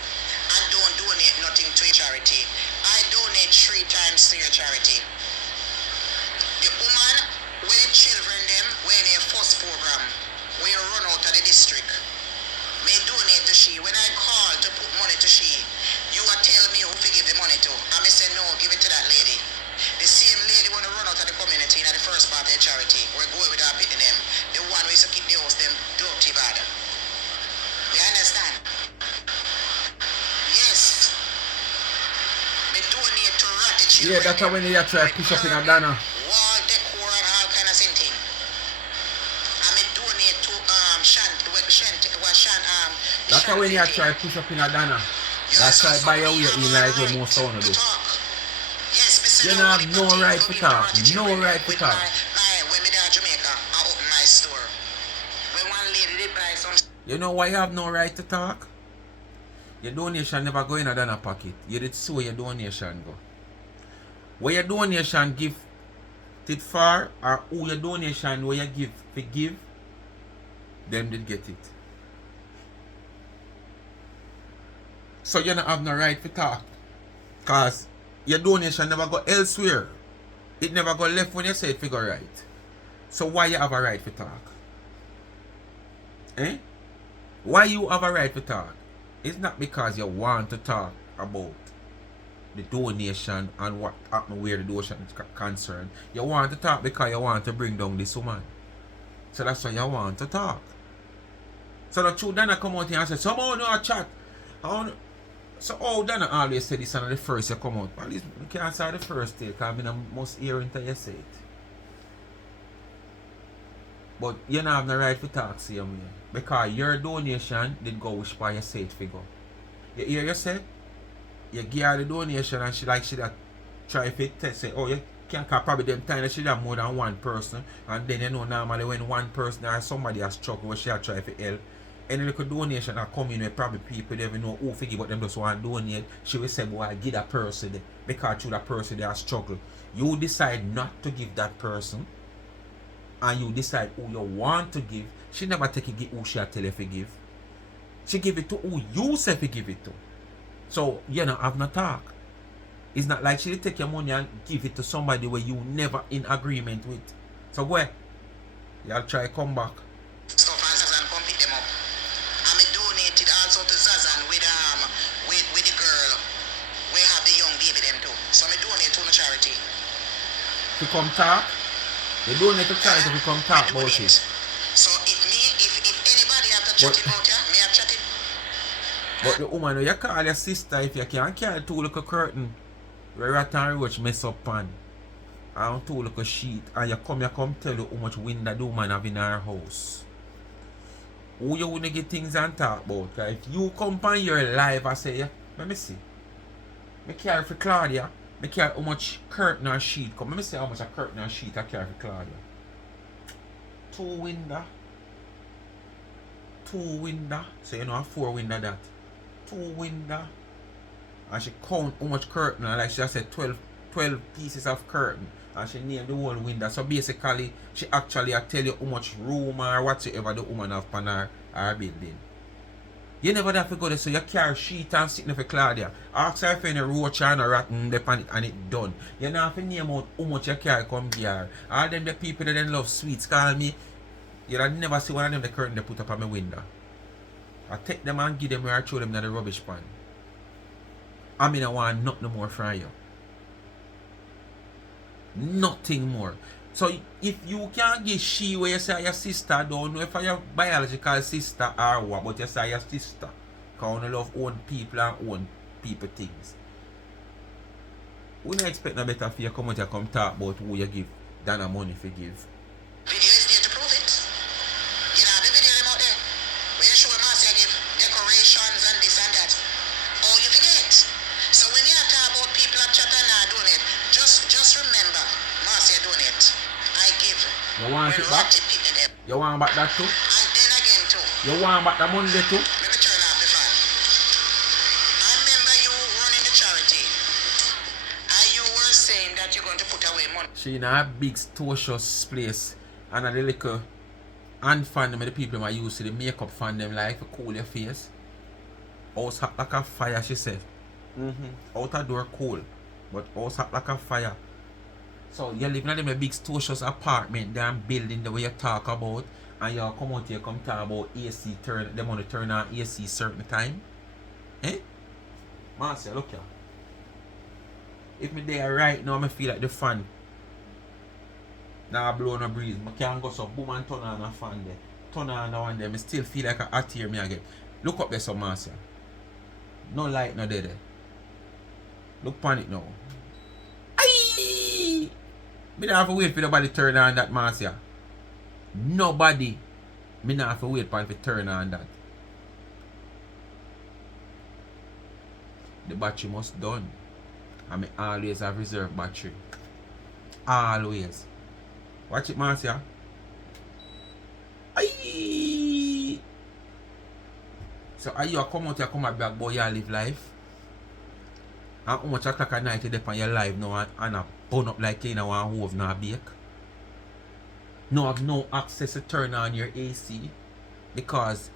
and don't donate nothing to your charity. I donate 3 times to your charity. The woman with the children them when in a first program when you run out of the district. May donate to she. When I call to put money to she, you will tell me who to give the money to. I may say no, give it to that lady. The same lady when you run out of the community in the first part of the charity, we're going with our Pickney them. The one who used to keep the house them dirty bad. You understand? Yes. Me donate to Ratty children. Yeah, that's how when you try to push up in a Donna. Wall decor and all kind of same thing. And me donate to That's how when you try to push up in a Donna. That's why by your way in like what most sound do. Yes, you don't have no right to talk. No right to talk. When me there in Jamaica, I open my store. When one lady did buy some. You know why you have no right to talk? Your donation never go in a Donna pocket. You did so your donation go. Where your donation give it for or who your donation where you give, them did get it. So you don't have no right to talk. Cause your donation never go elsewhere. It never go left when you say it figure right. So why you have a right to talk? Eh? Why you have a right to talk? It's not because you want to talk about the donation and what happened where the donation is concerned. You want to talk because you want to bring down this woman. So that's why you want to talk. So the truth Donna come out here and say, someone know a chat. So Donna always say this on the first you come out. At least you can't say the first day because I must hear until you say it. But you don't have no right to talk same way. Because your donation did go which part you say it figure. You hear you say? You give her the donation and she that try to test say, oh you can't probably them time that she have more than one person, and then you know normally when one person or somebody has struggled where she have try to help. Any little donation that come in where probably people they even know who figure but them just want to donate, she will say, boy, give that person because through that person they have struggled. You decide not to give that person and you decide who you want to give. She never take it who she tell you to give. She give it to who you say to give it to. So you know have no talk. It's not like she take your money and give it to somebody where you never in agreement with. So where? Y'all try come back. So Zazan come pick them up. And I donated also to Zazan with the girl. We have the young baby them too. So I donate to the charity. To come talk? They donate to charity to come talk about it. So if anybody have to chat about you, me have chatted. But the woman you call your sister if you can't carry two little curtain where Ratty and Roach mess up on and two little sheet and you come tell you how much wind that the woman have in her house. Who you wanna get things and talk about? Cause if you come on your live and say, let me see. Me carry for Claudia, me carry how much curtain or sheet come. Let me see how much a curtain or sheet I carry for Claudia. 2 window. 2 window. So you know a 4 window that. 2 window. And she count how much curtain and like she just said 12 pieces of curtain. And she named the whole window. So basically she actually tell you how much room or whatsoever the woman have on her building. You never have to go there so you carry sheet and sitting for Claudia. Ask her if any roach and a rotten dep on it and it done. You don't have to name out how much you carry come here. All them the people that love sweets call me. You'll never see one of them the curtain they put up on my window. I take them and give them where I throw them in the rubbish pan. I mean I want nothing more from you. Nothing more. So if you can't give she where you say your sister, don't know if you're your biological sister or what, but you say your sister. Because you love own people and own people things. We don't expect no better for you come out and come talk about who you give than a money for give. Video is there to prove it. You know the video them out there. Where you show a master give decorations and this and that. Oh, you forget. So when you talk about people that chat and not donate, just remember, master donate. I give. You want it back? You want back that too? And then again too. You want back the money there too? Let me turn off the fan. I remember you running the charity. And you were saying that you're going to put away money. She in a big stocious place and a little hand fan them the people might use to the makeup fan them like to cool your face. House hot like a fire, she said. Outer door cool, but house hot like a fire. So you're living in a big stocious apartment, damn building the way you talk about, and you come out here come talk about AC turn, they want to turn on AC certain time. Eh? Marcia, look here. If me there right now, I feel like the fan now blow no breeze. I can't go so boom and turn on a fan there. Turn on the one there. I still feel like a hot here me again. Look up there some Marcia. No light no there. Look on it now. Aye! Me don't have to wait for nobody to turn on that Marcia. Nobody. Me don't have to wait for it to turn on that. The battery must done. And I always have reserve battery. Always. Watch it, Marcia. Aye. So are you come out here come back boy you live life? And how much o'clock at night you dep on your life now and a burn up like you know one hove not bake. No have no access to turn on your AC because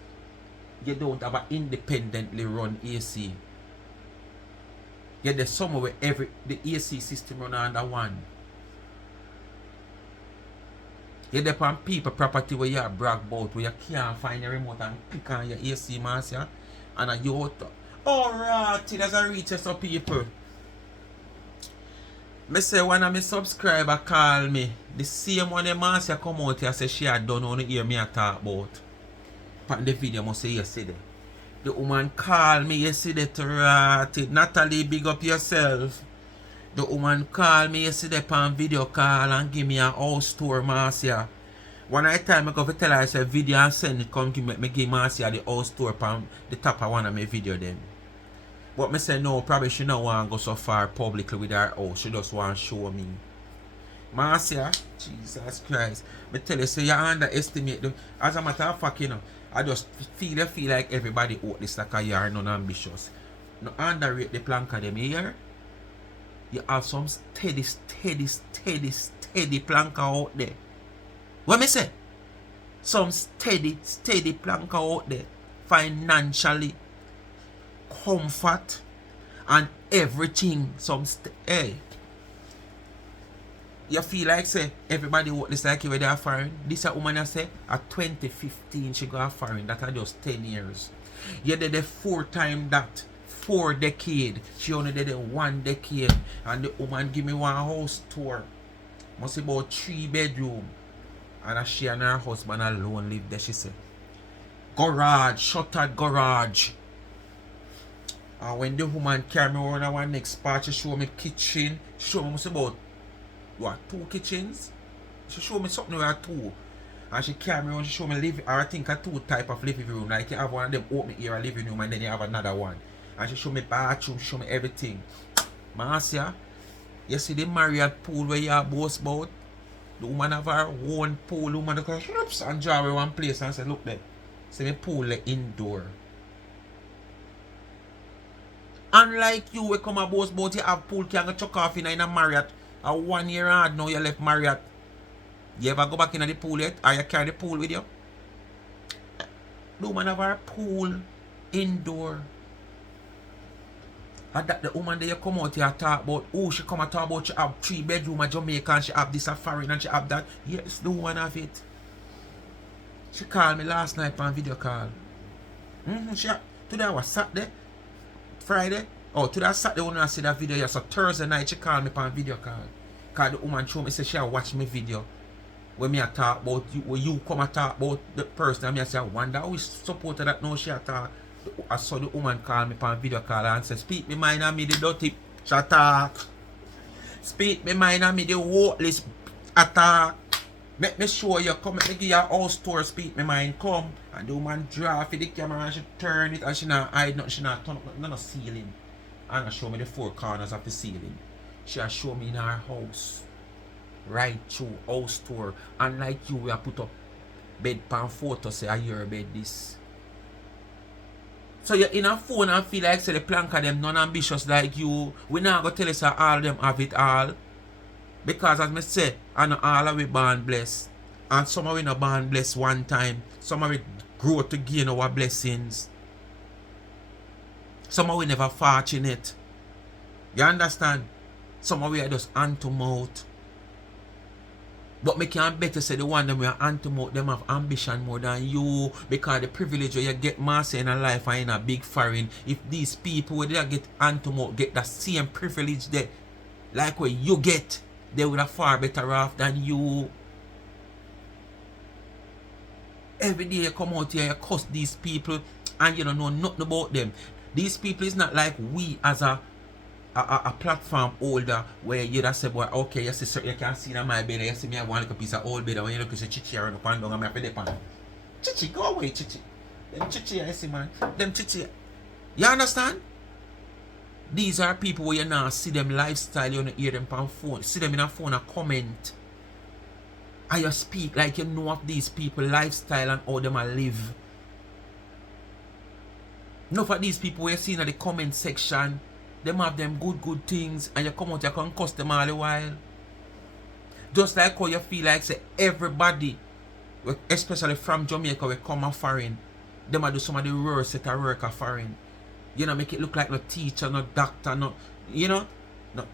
you don't have an independently run AC. Yeah, there's somewhere where the AC system run under one. You depend on people property where you brag about where you can't find a remote and click on your AC master and you out. Oh Ratty, there's a reach some people. Me say one of my subscriber call me. The same one the master come out here say she had done on the hear me a talk about. But the video must say yesterday. The woman called me yesterday to Ratty. Natalie, big up yourself. The woman called me yesterday on video call and give me a house tour, Marcia. One night time I go to tell her I said video and send it come give me give Marcia the house tour on the top of one of my video then. But me say no, probably she don't want to go so far publicly with her house. She just want to show me. Marcia, Jesus Christ. Me tell you, say you underestimate them. As a matter of fact, you know, I just feel like everybody out this like a yard non-ambitious. No underrate the plank of them here. You have some steady plank out there. What me say? Some steady plank out there. Financially. Comfort. And everything. Hey. You feel like say everybody walk this like you where they are foreign. This a woman I say at 2015 she got foreign. That are just 10 years. You did the 4 times that. 4 decades. She only did it 1 decade. And the woman give me one house tour. Must be about 3 bedroom. And she and her husband alone live there, she said. Garage, shuttered garage. And when the woman carry me around our next part, she show me kitchen. She show me about what, 2 kitchens? She show me something where 2. And she carry me around, she show me living, or I think a 2 type of living room. Like you have one of them open here living room and then you have another one. And she show me bathroom, show me everything. Marcia, you see the Marriott pool where you are boast about? The woman have her own pool, the woman goes and draw her one place and say, look there. See me pool the indoor. Unlike you, we come a boast about you have pool can go chuck off in a Marriott. A 1 year old now you left Marriott. You ever go back in the pool yet? Or you carry the pool with you? The woman have her pool indoor. And that the woman there you come out here talk about, oh, she come and talk about she have 3 bedroom in Jamaica and she have this a foreign and she have that. Yes, the woman have it. She called me last night on video call. Today was Saturday, Friday. Oh, today Saturday when I see that video, yeah, so Thursday night she called me on video call. Cause the woman show me, say she watch my video. When me a talk about you, when you come and talk about the person, and me I say, I wonder how we supported that now she a talk. I saw the woman call me on video call and say, speak me mind and me the dirty attack. Speak me mind and me the worthless attack. Make me show you, come make me give you a house tour, speak me mind, come. And the woman draw for the camera and she turn it and she not hide nothing, she not turn up no ceiling. And she show me the 4 corners of the ceiling. She a show me in her house. Right through house tour. Unlike you, we have put up bed pan photo say I hear bed this. So you're in a phone and feel like say the plank of them non-ambitious like you. We not gonna tell us that all of them have it all. Because as I say, I know all of we born blessed. And some of we not born blessed one time. Some of we grow to gain our blessings. Some of we never fortunate. You understand? Some of we are just hand to mouth. But me can better say the one them we are hand to mouth, them have ambition more than you. Because the privilege where you get master in a life and in a big foreign. If these people where they get hand to mouth get the same privilege there, like where you get, they would have far better off than you. Every day you come out here, you cuss these people and you don't know nothing about them. These people is not like we as a platform holder where you just say, boy, okay, you see, you can see that my bed, you see me have one little piece of old bed, and when you look, you see Chichi around the pan down, and I have to depend. Chichi, go away, Chichi. Them Chichi, I see, man. Them Chichi. You understand? These are people where you now see them lifestyle, you don't hear them on phone, see them in a phone and comment. And you speak like you know of these people lifestyle and how them a live. Enough of these people where you see in the comment section, them have them good things and you come out you can cuss them all the while. Just like how you feel like say everybody, especially from Jamaica, we come a foreign, them a do some of the worst set of work a foreign. You know, make it look like no teacher, no doctor, no, you know,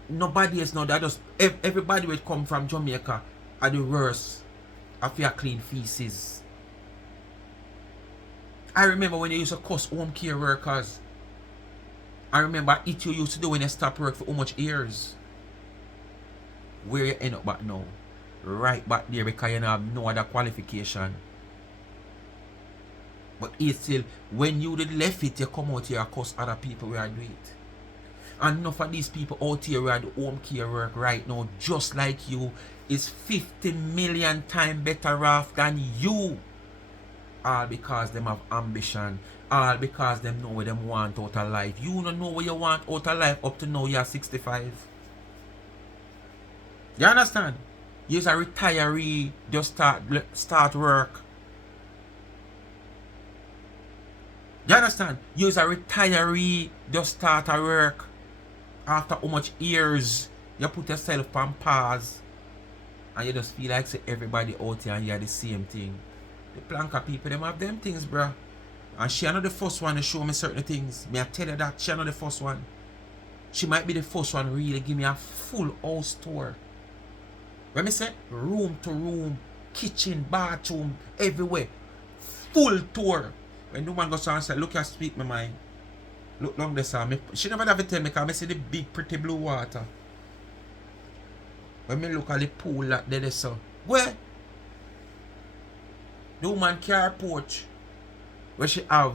nobody else know that. Just everybody will come from Jamaica are the worst of your clean feces. I remember when you used to cuss home care workers. I remember it you used to do when you stop work for how much years. Where you end up back now? Right back there because you don't have no other qualification. But it's still, when you did left it, you come out here and cuss other people where I do it. And enough of these people out here who are the home care work right now, just like you, is 50 million times better off than you. All because them have ambition. All because them know what them want out of life. You don't know what you want out of life up to now you're 65. You understand? You're a retiree, just start work. You understand? You're a retiree, just start a work. After how much years you put yourself on pause. And you just feel like say everybody out here and you're the same thing. The planka people, them have them things, bruh. And she not the first one to show me certain things. May I tell you that she not the first one. She might be the first one really give me a full house tour. When me say room to room, kitchen, bathroom, everywhere. Full tour. When the man goes on and say, look, I speak my mind. Look long this me. She never ever tell me because I see the big pretty blue water. When me look at the pool that there so. Where? The woman car porch. Where she have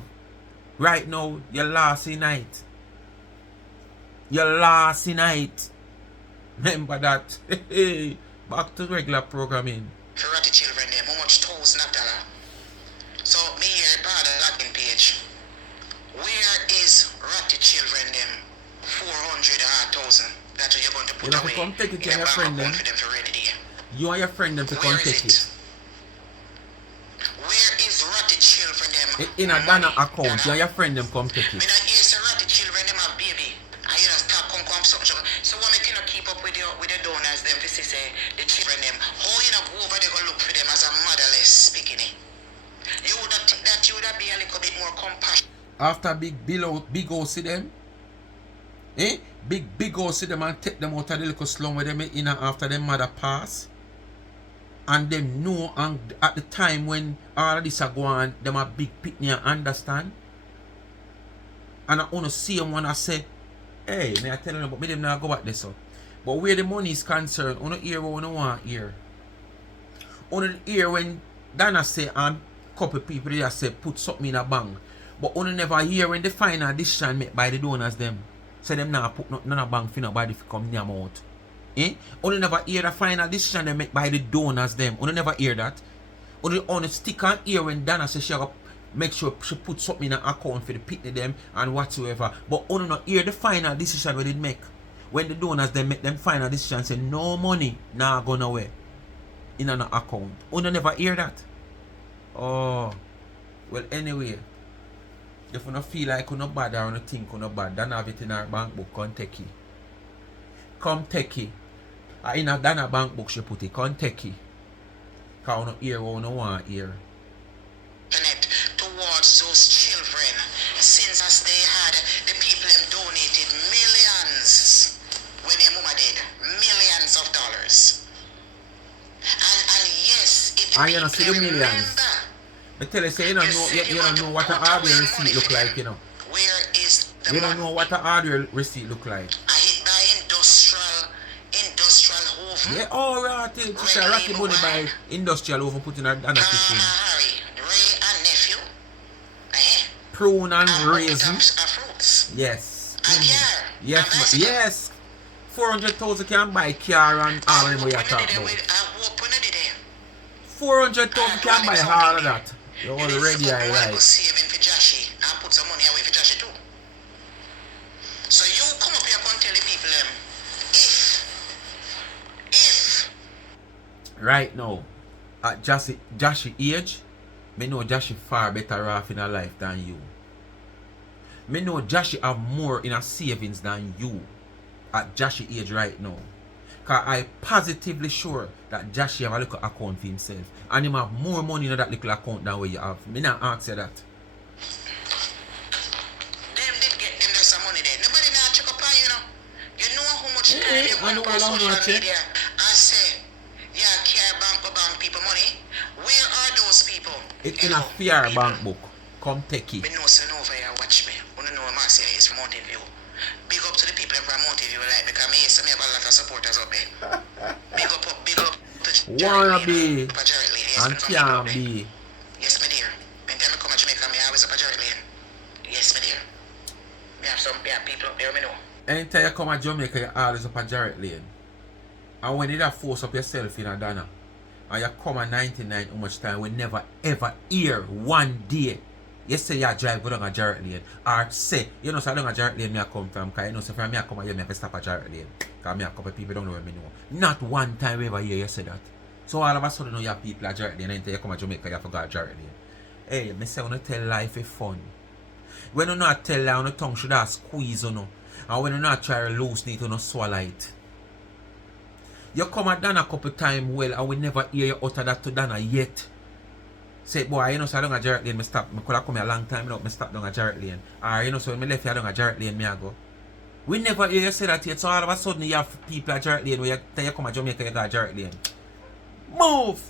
right now your last night. Your last night. Remember that. Back to regular programming. For Ratty children them, how much $1,000? So me here part of the login page. Where is Ratty children them? 400 or 1,000. That's what you're going to put away. Come take it to your friend them. For them for ready day. You and your friend them to come take it. Where is Ratty children them? In a Donna account, you and your friend them come take it. Me not hear say Ratty children them have baby. And you just start come something. So what me cannot keep up with the donors them to see say the children them. How you not go over there go look for them as a motherless Pickney? You would not think that you would be a little bit more compassionate. After big O see them, big O see them and take them out of the little slum where them in after them mother pass. And them know, and at the time when all of this are going, them a big Pickney and understand. And I want to see them when I say, hey, may I tell you, but me them not go back there so. But where the money is concerned, I want to hear what I want to hear. I want to hear when Donna say, and couple people there say, put something in a bank. But I never hear when the final decision made by the donors them. Say them now put nothing in a bank for nobody to come near them out. Only never hear the final decision they make by the donors them. Only never hear that. Only stick on ear when Donna says she have make sure she put something in an account for the Pickney them and whatsoever. But only not hear the final decision we did make. When the donors them make them final decision say no money now gone away in an account. Only never hear that. Oh well anyway. If you don't feel like you not bad or you think you not bad, then have it in our bank book, come take it. Come take it. In a Donna bank book she put it, come take it. Because you don't hear what you want to hear. Towards those children, since as they had, the people them donated millions when their mama did, millions of dollars. And yes, if the you don't see the people millions. remember, I tell you, say you don't know what an hardware receipt look like, you know. Where is the You don't know what an hardware receipt look like. I hit by industrial oven. Yeah, oh Ratty. It's a Ratty money by industrial oven put in a Donna kitchen. Harry, Ray and nephew. Prune and raisin. Fruits. Yes. And car. Yes, And bicycle. yes. 400,000 can buy car and all of them we are talking about. 400,000 can buy all of that. You're already I right. go saving for Joshy and put some money away for Joshy too. So you come up here and tell the people if Right now, at Joshy age, me know Joshy far better off in her life than you. Me know Joshy have more in her savings than you at Joshy age right now. Because I positively sure that Josh have a little account for himself. And him have more money in that little account than what you have. Me not ask you that. Them did get them some money there. Nobody now check up on you know. You know how much time you I know want on all I social check. media. I say, yeah, care bank people money. Where are those people? It's You in a know, fair people. bank book. Come take it. Me know so over here watch me. Wanna know Marcia is from Mountain View. Big up to the people from Mountain View like because me used to have a lot of supporters up there. Big up to Wanna be Jarrett Lane. Yes, and me from can there. be. Yes, my dear. When time I come to Jamaica, me always up a Jarrett Lane. Yes, my dear. Me have some people up there, me know. Anytime you come to Jamaica, you always up a Jarrett Lane. And when you that force up yourself in a Donna, and you come at 99 how much time, we never ever hear one day you say you drive go down a Jarrett Lane. Or say, you know, so down a Jarrett Lane me I come from, because you know, so from me I come here, me have to stop at Jarrett Lane. Because me a couple people don't know where me know. Not one time we ever hear you say that. So all of a sudden you have people at Jarrett Lane, and until you come to Jamaica, you have to go at Jarrett Lane. Hey, me say, when you tell life is fun. When you not tell lie, your tongue should have squeeze on you. And when you not try to loosen it, you not swallow it. You come at Donna a couple times well, and we never hear you utter that to Donna yet. Say, boy, you know, so I don't a Jarrett Lane, me stop. I could have come here a long time, you know, me stop down a Jarrett Lane. Or, you know, so when me left here down a Jarrett Lane, me I go. We never hear you say that yet, so all of a sudden you have people at Jarrett Lane, where you come to Jamaica, you go to Jarrett Lane. Move!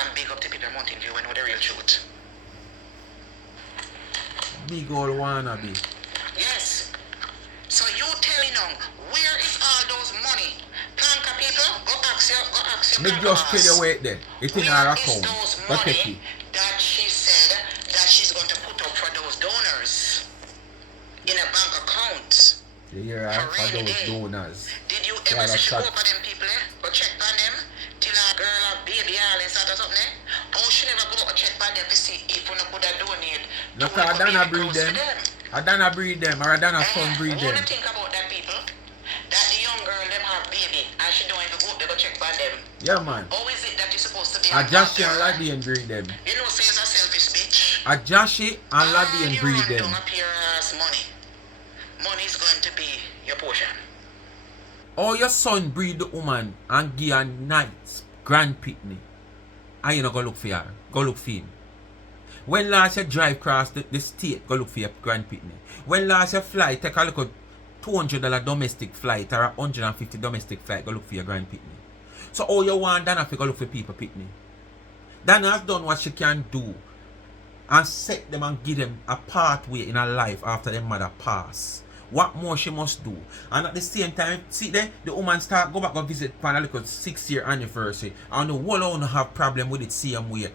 And big up to people in Mountain View and know the real truth. Big old wannabe. Yes. So you telling them, where is all those money? Planka people, go ask your Me just tell you wait there. It's in her Where is account. those Go take money it. that she said that she's going to put up for those donors in a bank account? You hear her for rainy those day. donors. Did you Yeah, ever that's see show that. up for them people? Go check on them till a girl or baby all inside or something. Oh, she never go check on them to see if you could have donate. No, cause Donna breed them. A Donna breed them, or a Donna son breed them. What do you think about that, people? That the young girl them have baby and she don't even go up there go check on them. Yeah, man. How is it that you're supposed to be A Joshi mother? and Laddie and breed them. You know, say it's a selfish bitch. A Joshi and Laddie and You breed run them. down up your ass money. Money is going to be your portion. Or your son breed the woman and give her nice grand Pickney. And you know go look for her. Go look for him. When last you drive across the state, go look for your grand Pickney. When last you fly, take a look at $200 domestic flight or $150 domestic flight, go look for your grand Pickney. So all you want Donna to go look for people Pickney. Donna has done what she can do and set them and give them a pathway in her life after their mother pass. What more she must do? And at the same time, see there, the woman start go back and visit for a little 6-year anniversary. And the whole don't have problem with it same way.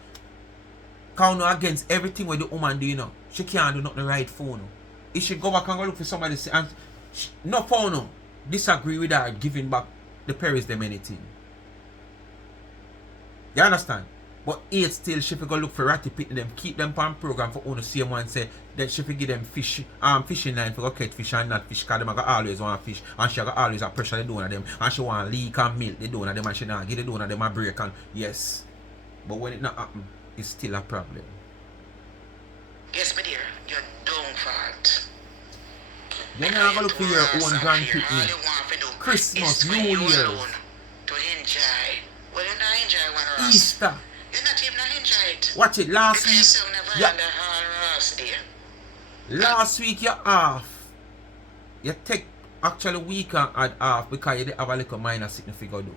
Cause no against everything where the woman do, you know. She can't do nothing right for no. If she go back and go look for somebody and no for no, disagree with her giving back the parents them anything. You understand? But yet still she go look for Ratty Pickney them, keep them on program for the same one say that she give them fish fishing line for go catch fish and not fish, cause them go always want fish and she go always a pressure the donor them and she want leak and milk the donor them and she not give the donor them a break and yes. But when it not happen, it's still a problem. Yes, my dear, you're dumb fault. You never go look for your own grand All Pickney. you want to do Christmas, is for New you Year's, alone to enjoy. Well, you're not enjoy one of us. Easter. You're not even enjoy it. Watch it last Because week. you're never Yeah. under all Ross there. Last week you're off. You take actually week and add off because you did have a little minor sickness figure do.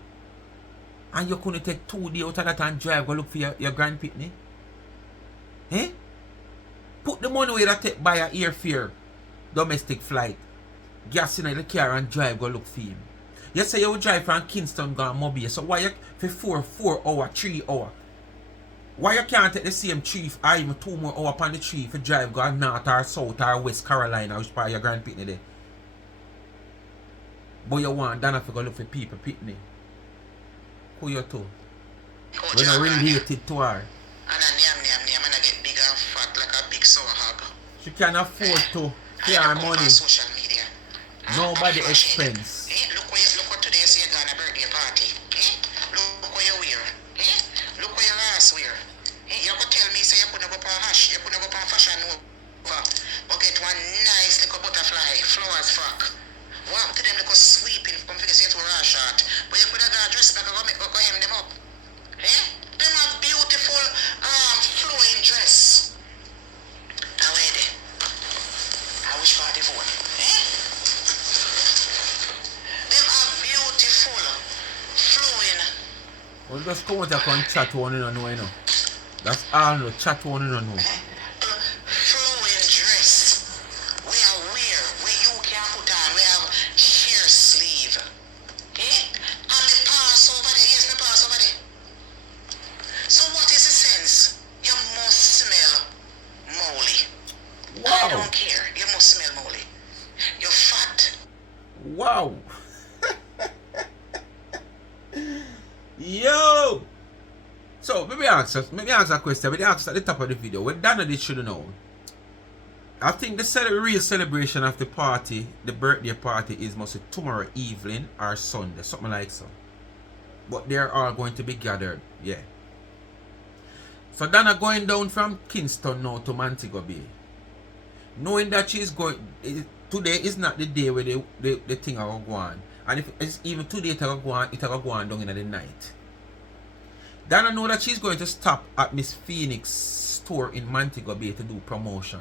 And you couldn't take 2 days out of that and drive go look for your grand Pickney. Eh? Put the money where you take buy a airfare, domestic flight, gas in the car and drive go look for him. You say you will drive from Kingston go Mobile, so why you for 4 hour, 3 hour? Why you can't take the same 3 or even 2 more hours upon the 3 if you drive go north or south or West Carolina, which part of your grand Pickney there? But you want Donna to go look for people Pickney. Who you to? When you related to her. And I get big and fat like a big sour hog. She can afford to pay her money. Social media. Nobody expense. Look what today is your gonna birthday party. Look what you wear. Look what your ass wear. You could tell me say you couldn't go for hash, you couldn't go for fashion over. Or get one nice little butterfly, flowers fuck. Well, just come out and chat one and know, you know. That's all, no. Chat one and know. Flowing dress. We are wear where you can put on. We have sheer sleeve. Eh? And me pass over there. Yes, me pass over there. So what is the sense? You must smell moly. I Wow. don't care. You must smell moly. You're fat. Wow. Yo. So, maybe ask a question. Maybe ask at the top of the video. What Donna did should know. I think the real celebration of the party, the birthday party, is mostly tomorrow evening or Sunday, something like so. But they're all going to be gathered, yeah. So Donna going down from Kingston now to Montego Bay, knowing that she's going. Today is not the day where the thing will go on, and if it's even today it will go on down in the night. Donna know that she's going to stop at Miss Phoenix store in Montego Bay to do promotion.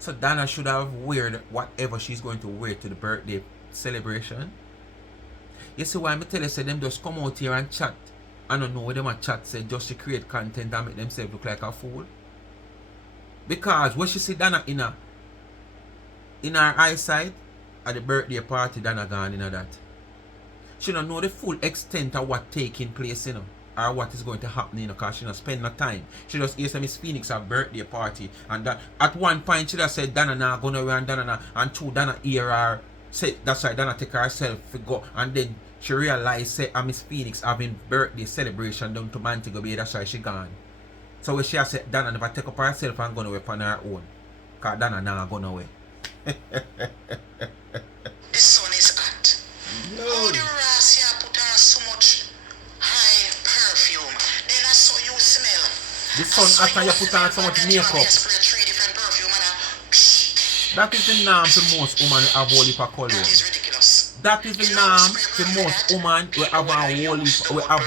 So Donna should have wear whatever she's going to wear to the birthday celebration. You see why I tell you, say them just come out here and chat. I don't know what them a chat say just to create content and make themselves look like a fool. Because when she see Donna in her eyesight at the birthday party, Donna gone in that. She don't know the full extent of what taking place, you know, or what is going to happen, you know, because she don't spend no time. She just hears Miss Phoenix her birthday party, and that at one point she just said Donna nah gonna run Donna nah, and two Donna hear her say that's why Donna take herself to go, and then she realized say Miss Phoenix having birthday celebration down to Montego Bay, that's why she gone. So when she has said Donna never take up herself and gone away on her own, because Donna nah gone away. The sun is hot. How the Ras here put on so much high perfume? Then I saw you smell. The sun after you put on so much makeup. Spray 3 different perfume and That is the norm for most women who have whole heap of cologne. that is ridiculous. That is the norm for most women who have a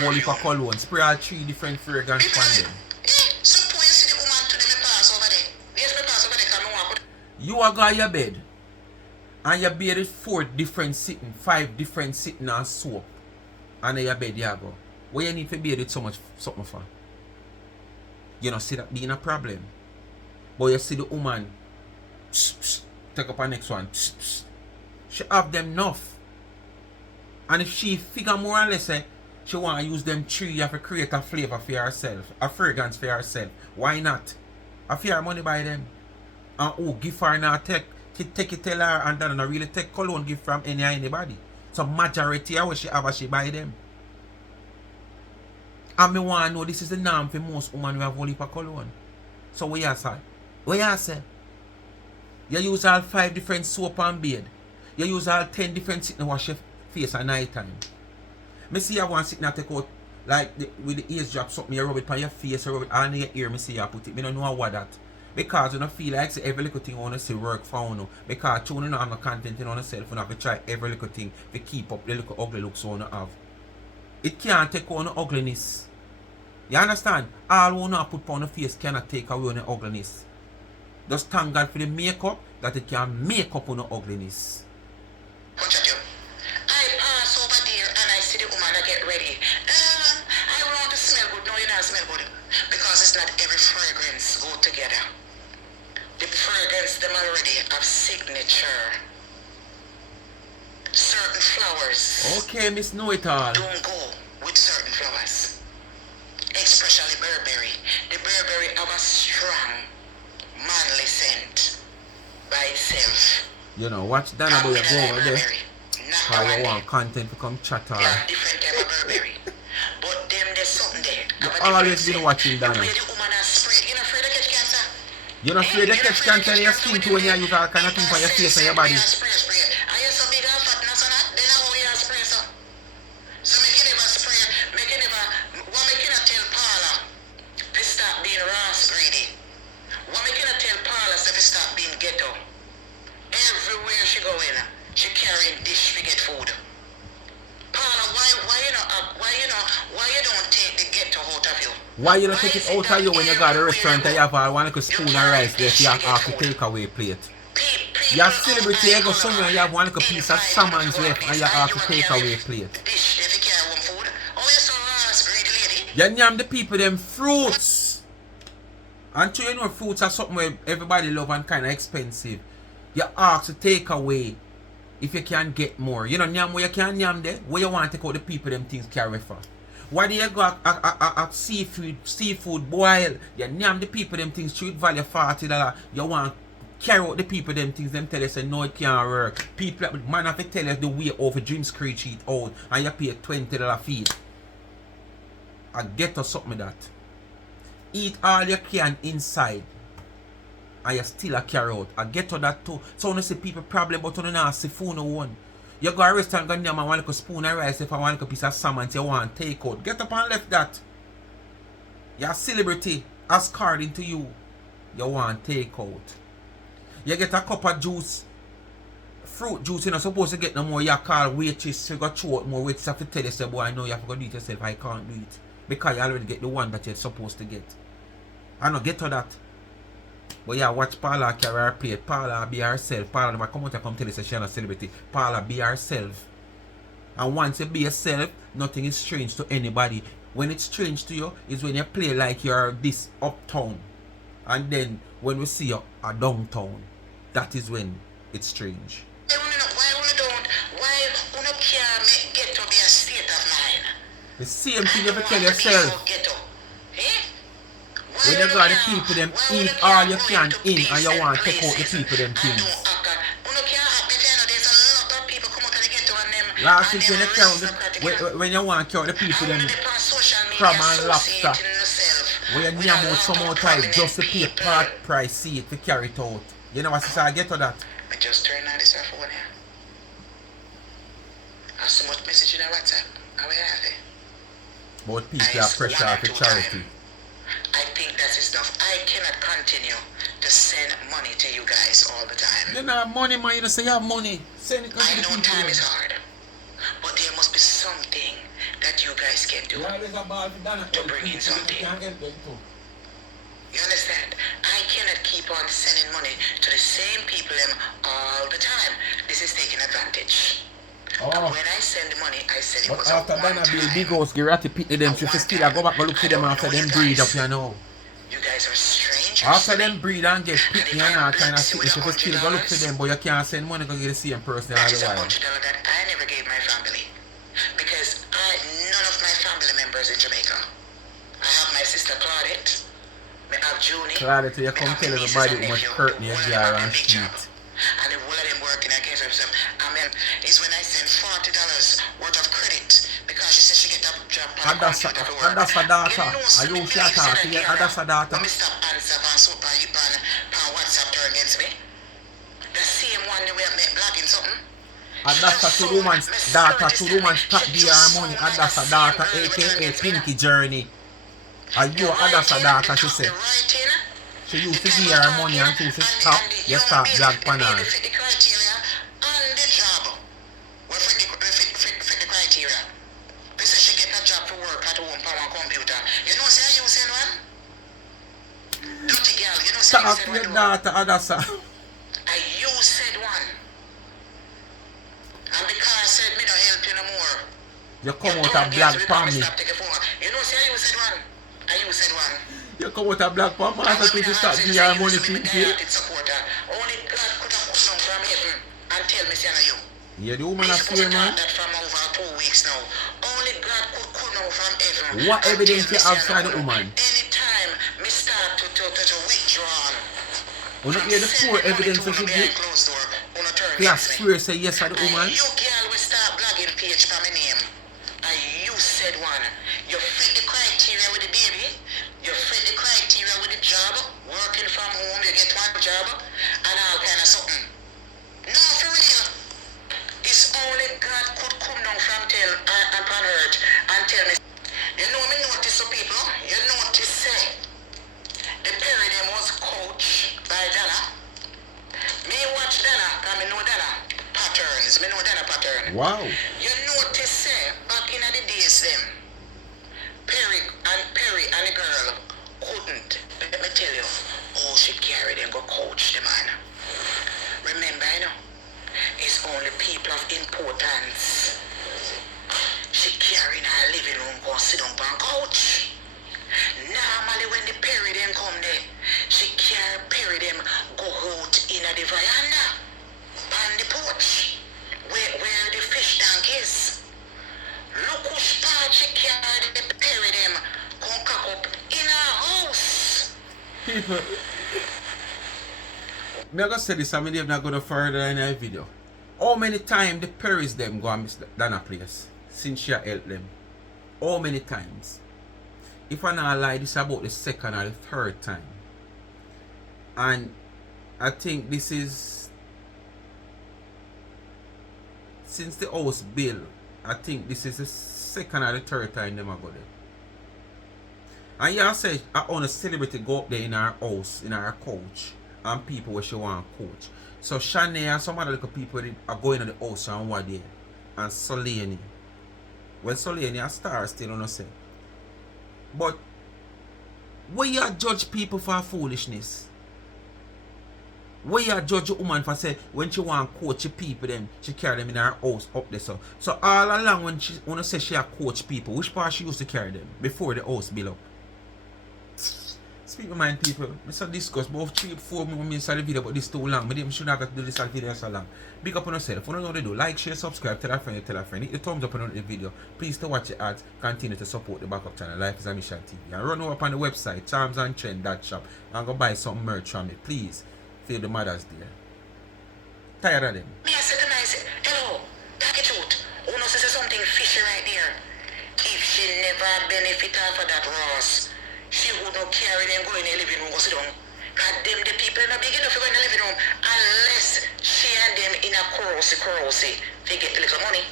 whole heap of cologne. Spray all 3 different fragrance on them. Suppose you see the woman to them pass over there. Yes, me pass over there because I want to. You are going your bed and your bed is 4 different sitting, 5 different sitting and soap. And then your bed you go. What you need to bed with so much something for? You know, see that being a problem. But you see the woman take up her next one. She have them enough. And if she figure more or less she want to use them 3, you have to create a flavor for herself, a fragrance for herself. Why not? I fear money by them. And oh, give her now take it tell her and then not really take cologne gift from anybody. So majority of what she have she buy them. And me want to know this is the norm for most women who have whole heap of cologne. So what you say? What you say? You use all 5 different soap and beard. You use all 10 different sitting wash your face at night time. Me see you want sitting and take out like with the ears drop something, you rub it on your face, you rub it on your ear, me see you put it. Me don't know what that. Because you don't feel like say every little thing you want to see work for you. Because you don't have no content in yourself, you have to try every little thing to keep up the little ugly looks you want to have. It can't take on the ugliness. You understand? All you want to put on the face cannot take away on the ugliness. Just thank God for the makeup that it can make up on the ugliness. Watch at you. I pass over there and I see the woman that get ready. I want to smell good. No, you don't smell good. Because it's not every fragrance go together. The fragrance them already have signature. Certain flowers Okay, Miss Know It All. don't go with certain flowers. Especially Burberry. The Burberry have a strong manly scent by itself. You know, watch Donna boy go over there. Because you want content to come chat They her. have different type of Burberry. But them there's something there. You Have a always different been watching scent. Donna. The way the woman has sprayed. You're not afraid of catch cancer? You're not afraid of catch cancer in your skin tone and you use all kind of things for your face and your body. Spray. Are you so big and fat and so that? Then how you spray so? So make you never spray. Make you never. What make you not tell Paula to stop being Ross greedy? What make you not tell Paula to stop being ghetto? Everywhere she go in, she carrying dish to get food. Paula, why you don't take the ghetto out of you? Why you don't take it out of you when you got a restaurant and you have one little spoon of rice there so you have to take away plate? You have celebrity, you go somewhere and you have one little piece of salmon's left and you have to take away plate. Dish if you carry one food. Oh, you're so Ross greedy lady. You name the people them fruits. And you know fruits are something where everybody love and kind of expensive. You ask to take away if you can get more. You know, name where you can name there, where you want to take out the people them things carry for. Why do you go at seafood boil? You name the people them things street value $40. You want carry out the people them things, them tell you say no it can't work. People man have to tell you the way over dream screech it out and you pay $20 fee. I get to something that. Eat all you can inside and you still a carry out. I get to that too. So when you see people problem but you don't see food no one. You go to a restaurant and name want a spoon of rice if I want a piece of salmon you want to take out. Get up and left that. You're a celebrity according to you. You want to take out. You get a cup of juice. Fruit juice, you're not supposed to get no more. You call waitress, you got throw out more waitress have to tell you, say, boy, I know you have to go do it yourself. I can't do it. Because you already get the one that you're supposed to get. I don't get to that. But yeah, watch Paula carry her plate. Paula be herself. Paula never come out and come tell you she's not a celebrity. Paula be herself. And once you be yourself, nothing is strange to anybody. When it's strange to you, is when you play like you're this uptown. And then when we see you a downtown, that is when it's strange. Why you can't get to be a state of mind? The same thing you have to tell yourself. When you got the people them eat all you can in and you want to take out the people them things. Last week when you count when you want to count the people them crab and lobster, when you name out some more time just to pay part price see it to carry it out. You know what I get to that? I just turned on this phone here. I have so much message in our WhatsApp. How we have it? But people are pressure off the charity. I think that's enough. I cannot continue to send money to you guys all the time. You don't have money, man. You don't say you have money. Send it to I the know people. time is hard. But there must be something that you guys can do to bring in something. You understand? I cannot keep on sending money to the same people all the time. This is taking advantage. Oh. When I send money, I send it But was a after Donna be a big one-time. house, get Ratty Pickney them, she still go back and look for them after them breed up, you know. You guys are strangers. After them breed and get Pickney and all kind of shit, she still go look for them, but you can't send money to get the same person all That the is a while. $100 that I never gave my family. Because none of my family members in Jamaica. I have my sister Claudette. I have Junie. Claudette, you come tell everybody how much curtain you get on street. And the whole of them working against themselves. I mean, it's when I send $40 worth of credit because she said she get a job on Adasa data. Are you flat out? Adasa data. Let me stop answer on WhatsApp turn against me. The same one that we have made blogging something. Adasa to woman's data to woman's top DR money. Adasa data, aka Pinky Journey. Are you Adasa data? She said. She used to give her money until she stop. You start black panel. Fit the criteria and the job. We fit the criteria. They say she get a job for work at home on one computer. You know say you said one? Dirty girl, you know say you Talk said to one. your daughter, Adasa. You said one. And because I said me no help you no more. You come out of black family. You know say you said one. And you said one. You come out of black family after to start giving her money to you. Only God could have come down from heaven and tell me say no you. You're the woman of fear, man. That from over 2 weeks now. Only God could come down from heaven. What evidence you have for the woman? Anytime me start to withdraw. You don't hear the poor evidence that you give? You swear say yes for the woman? You girl will start blogging page for my name. And you said one. You fit the criteria with the baby. You fit the criteria with the job. Working from home, you get one job. And all kind of something. No, for real. It's only God could come down from upon earth and tell me. You know me notice some people. You notice say the Perry them was coached by Donna. Me watch Donna, because me know Donna patterns. Me know Donna pattern. Wow. You notice say back in the days them Perry and the girl couldn't. Let me tell you, oh she carried them go coach the man. Remember, you know, it's only people of importance. She carried her living room go sit down on couch. people, me I gonna say this, I'm not gonna further in the video. How many times the Perrys them go and miss Donna place since she helped them? How many times? If I not lie, this is about the second or the third time. And I think this is since the house bill, I think this is the second or the third time them I go there. And y'all say I own a celebrity go up there in our house, in our couch, and people where she want to coach. So Shanae and some other little people are going to the house and what there. And Solani. Well, Solani a star still on say. But where you judge people for foolishness? Where you judge a woman for say when she want to coach people them, she carry them in her house up there so. So all along when she wanna say she a coach people, which part she used to carry them before the house built up? Speak my mind, people. I saw discuss about 3-4 minutes of the video, but this too long. I should not have to do this video so long. Big up on yourself. If you don't know what to do, like, share, subscribe, tell a friend, hit the thumbs up on the video. Please to watch the ads, continue to support the backup channel, Life is a Mission TV. And run over on the website, charmsandtrend.shop, and go buy some merch from me. Please, feel the mothers there. Tired of them. Me I say tonight, say, hello, talk it out. Uno say something fishy right there. If she never benefit off of that Ross, she would not carry them go in the living room, go sit down. Cause them the people not big enough to go in the living room unless she and them in a corrosy, they get a little money.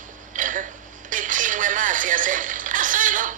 The thing where Marcia said, I saw you.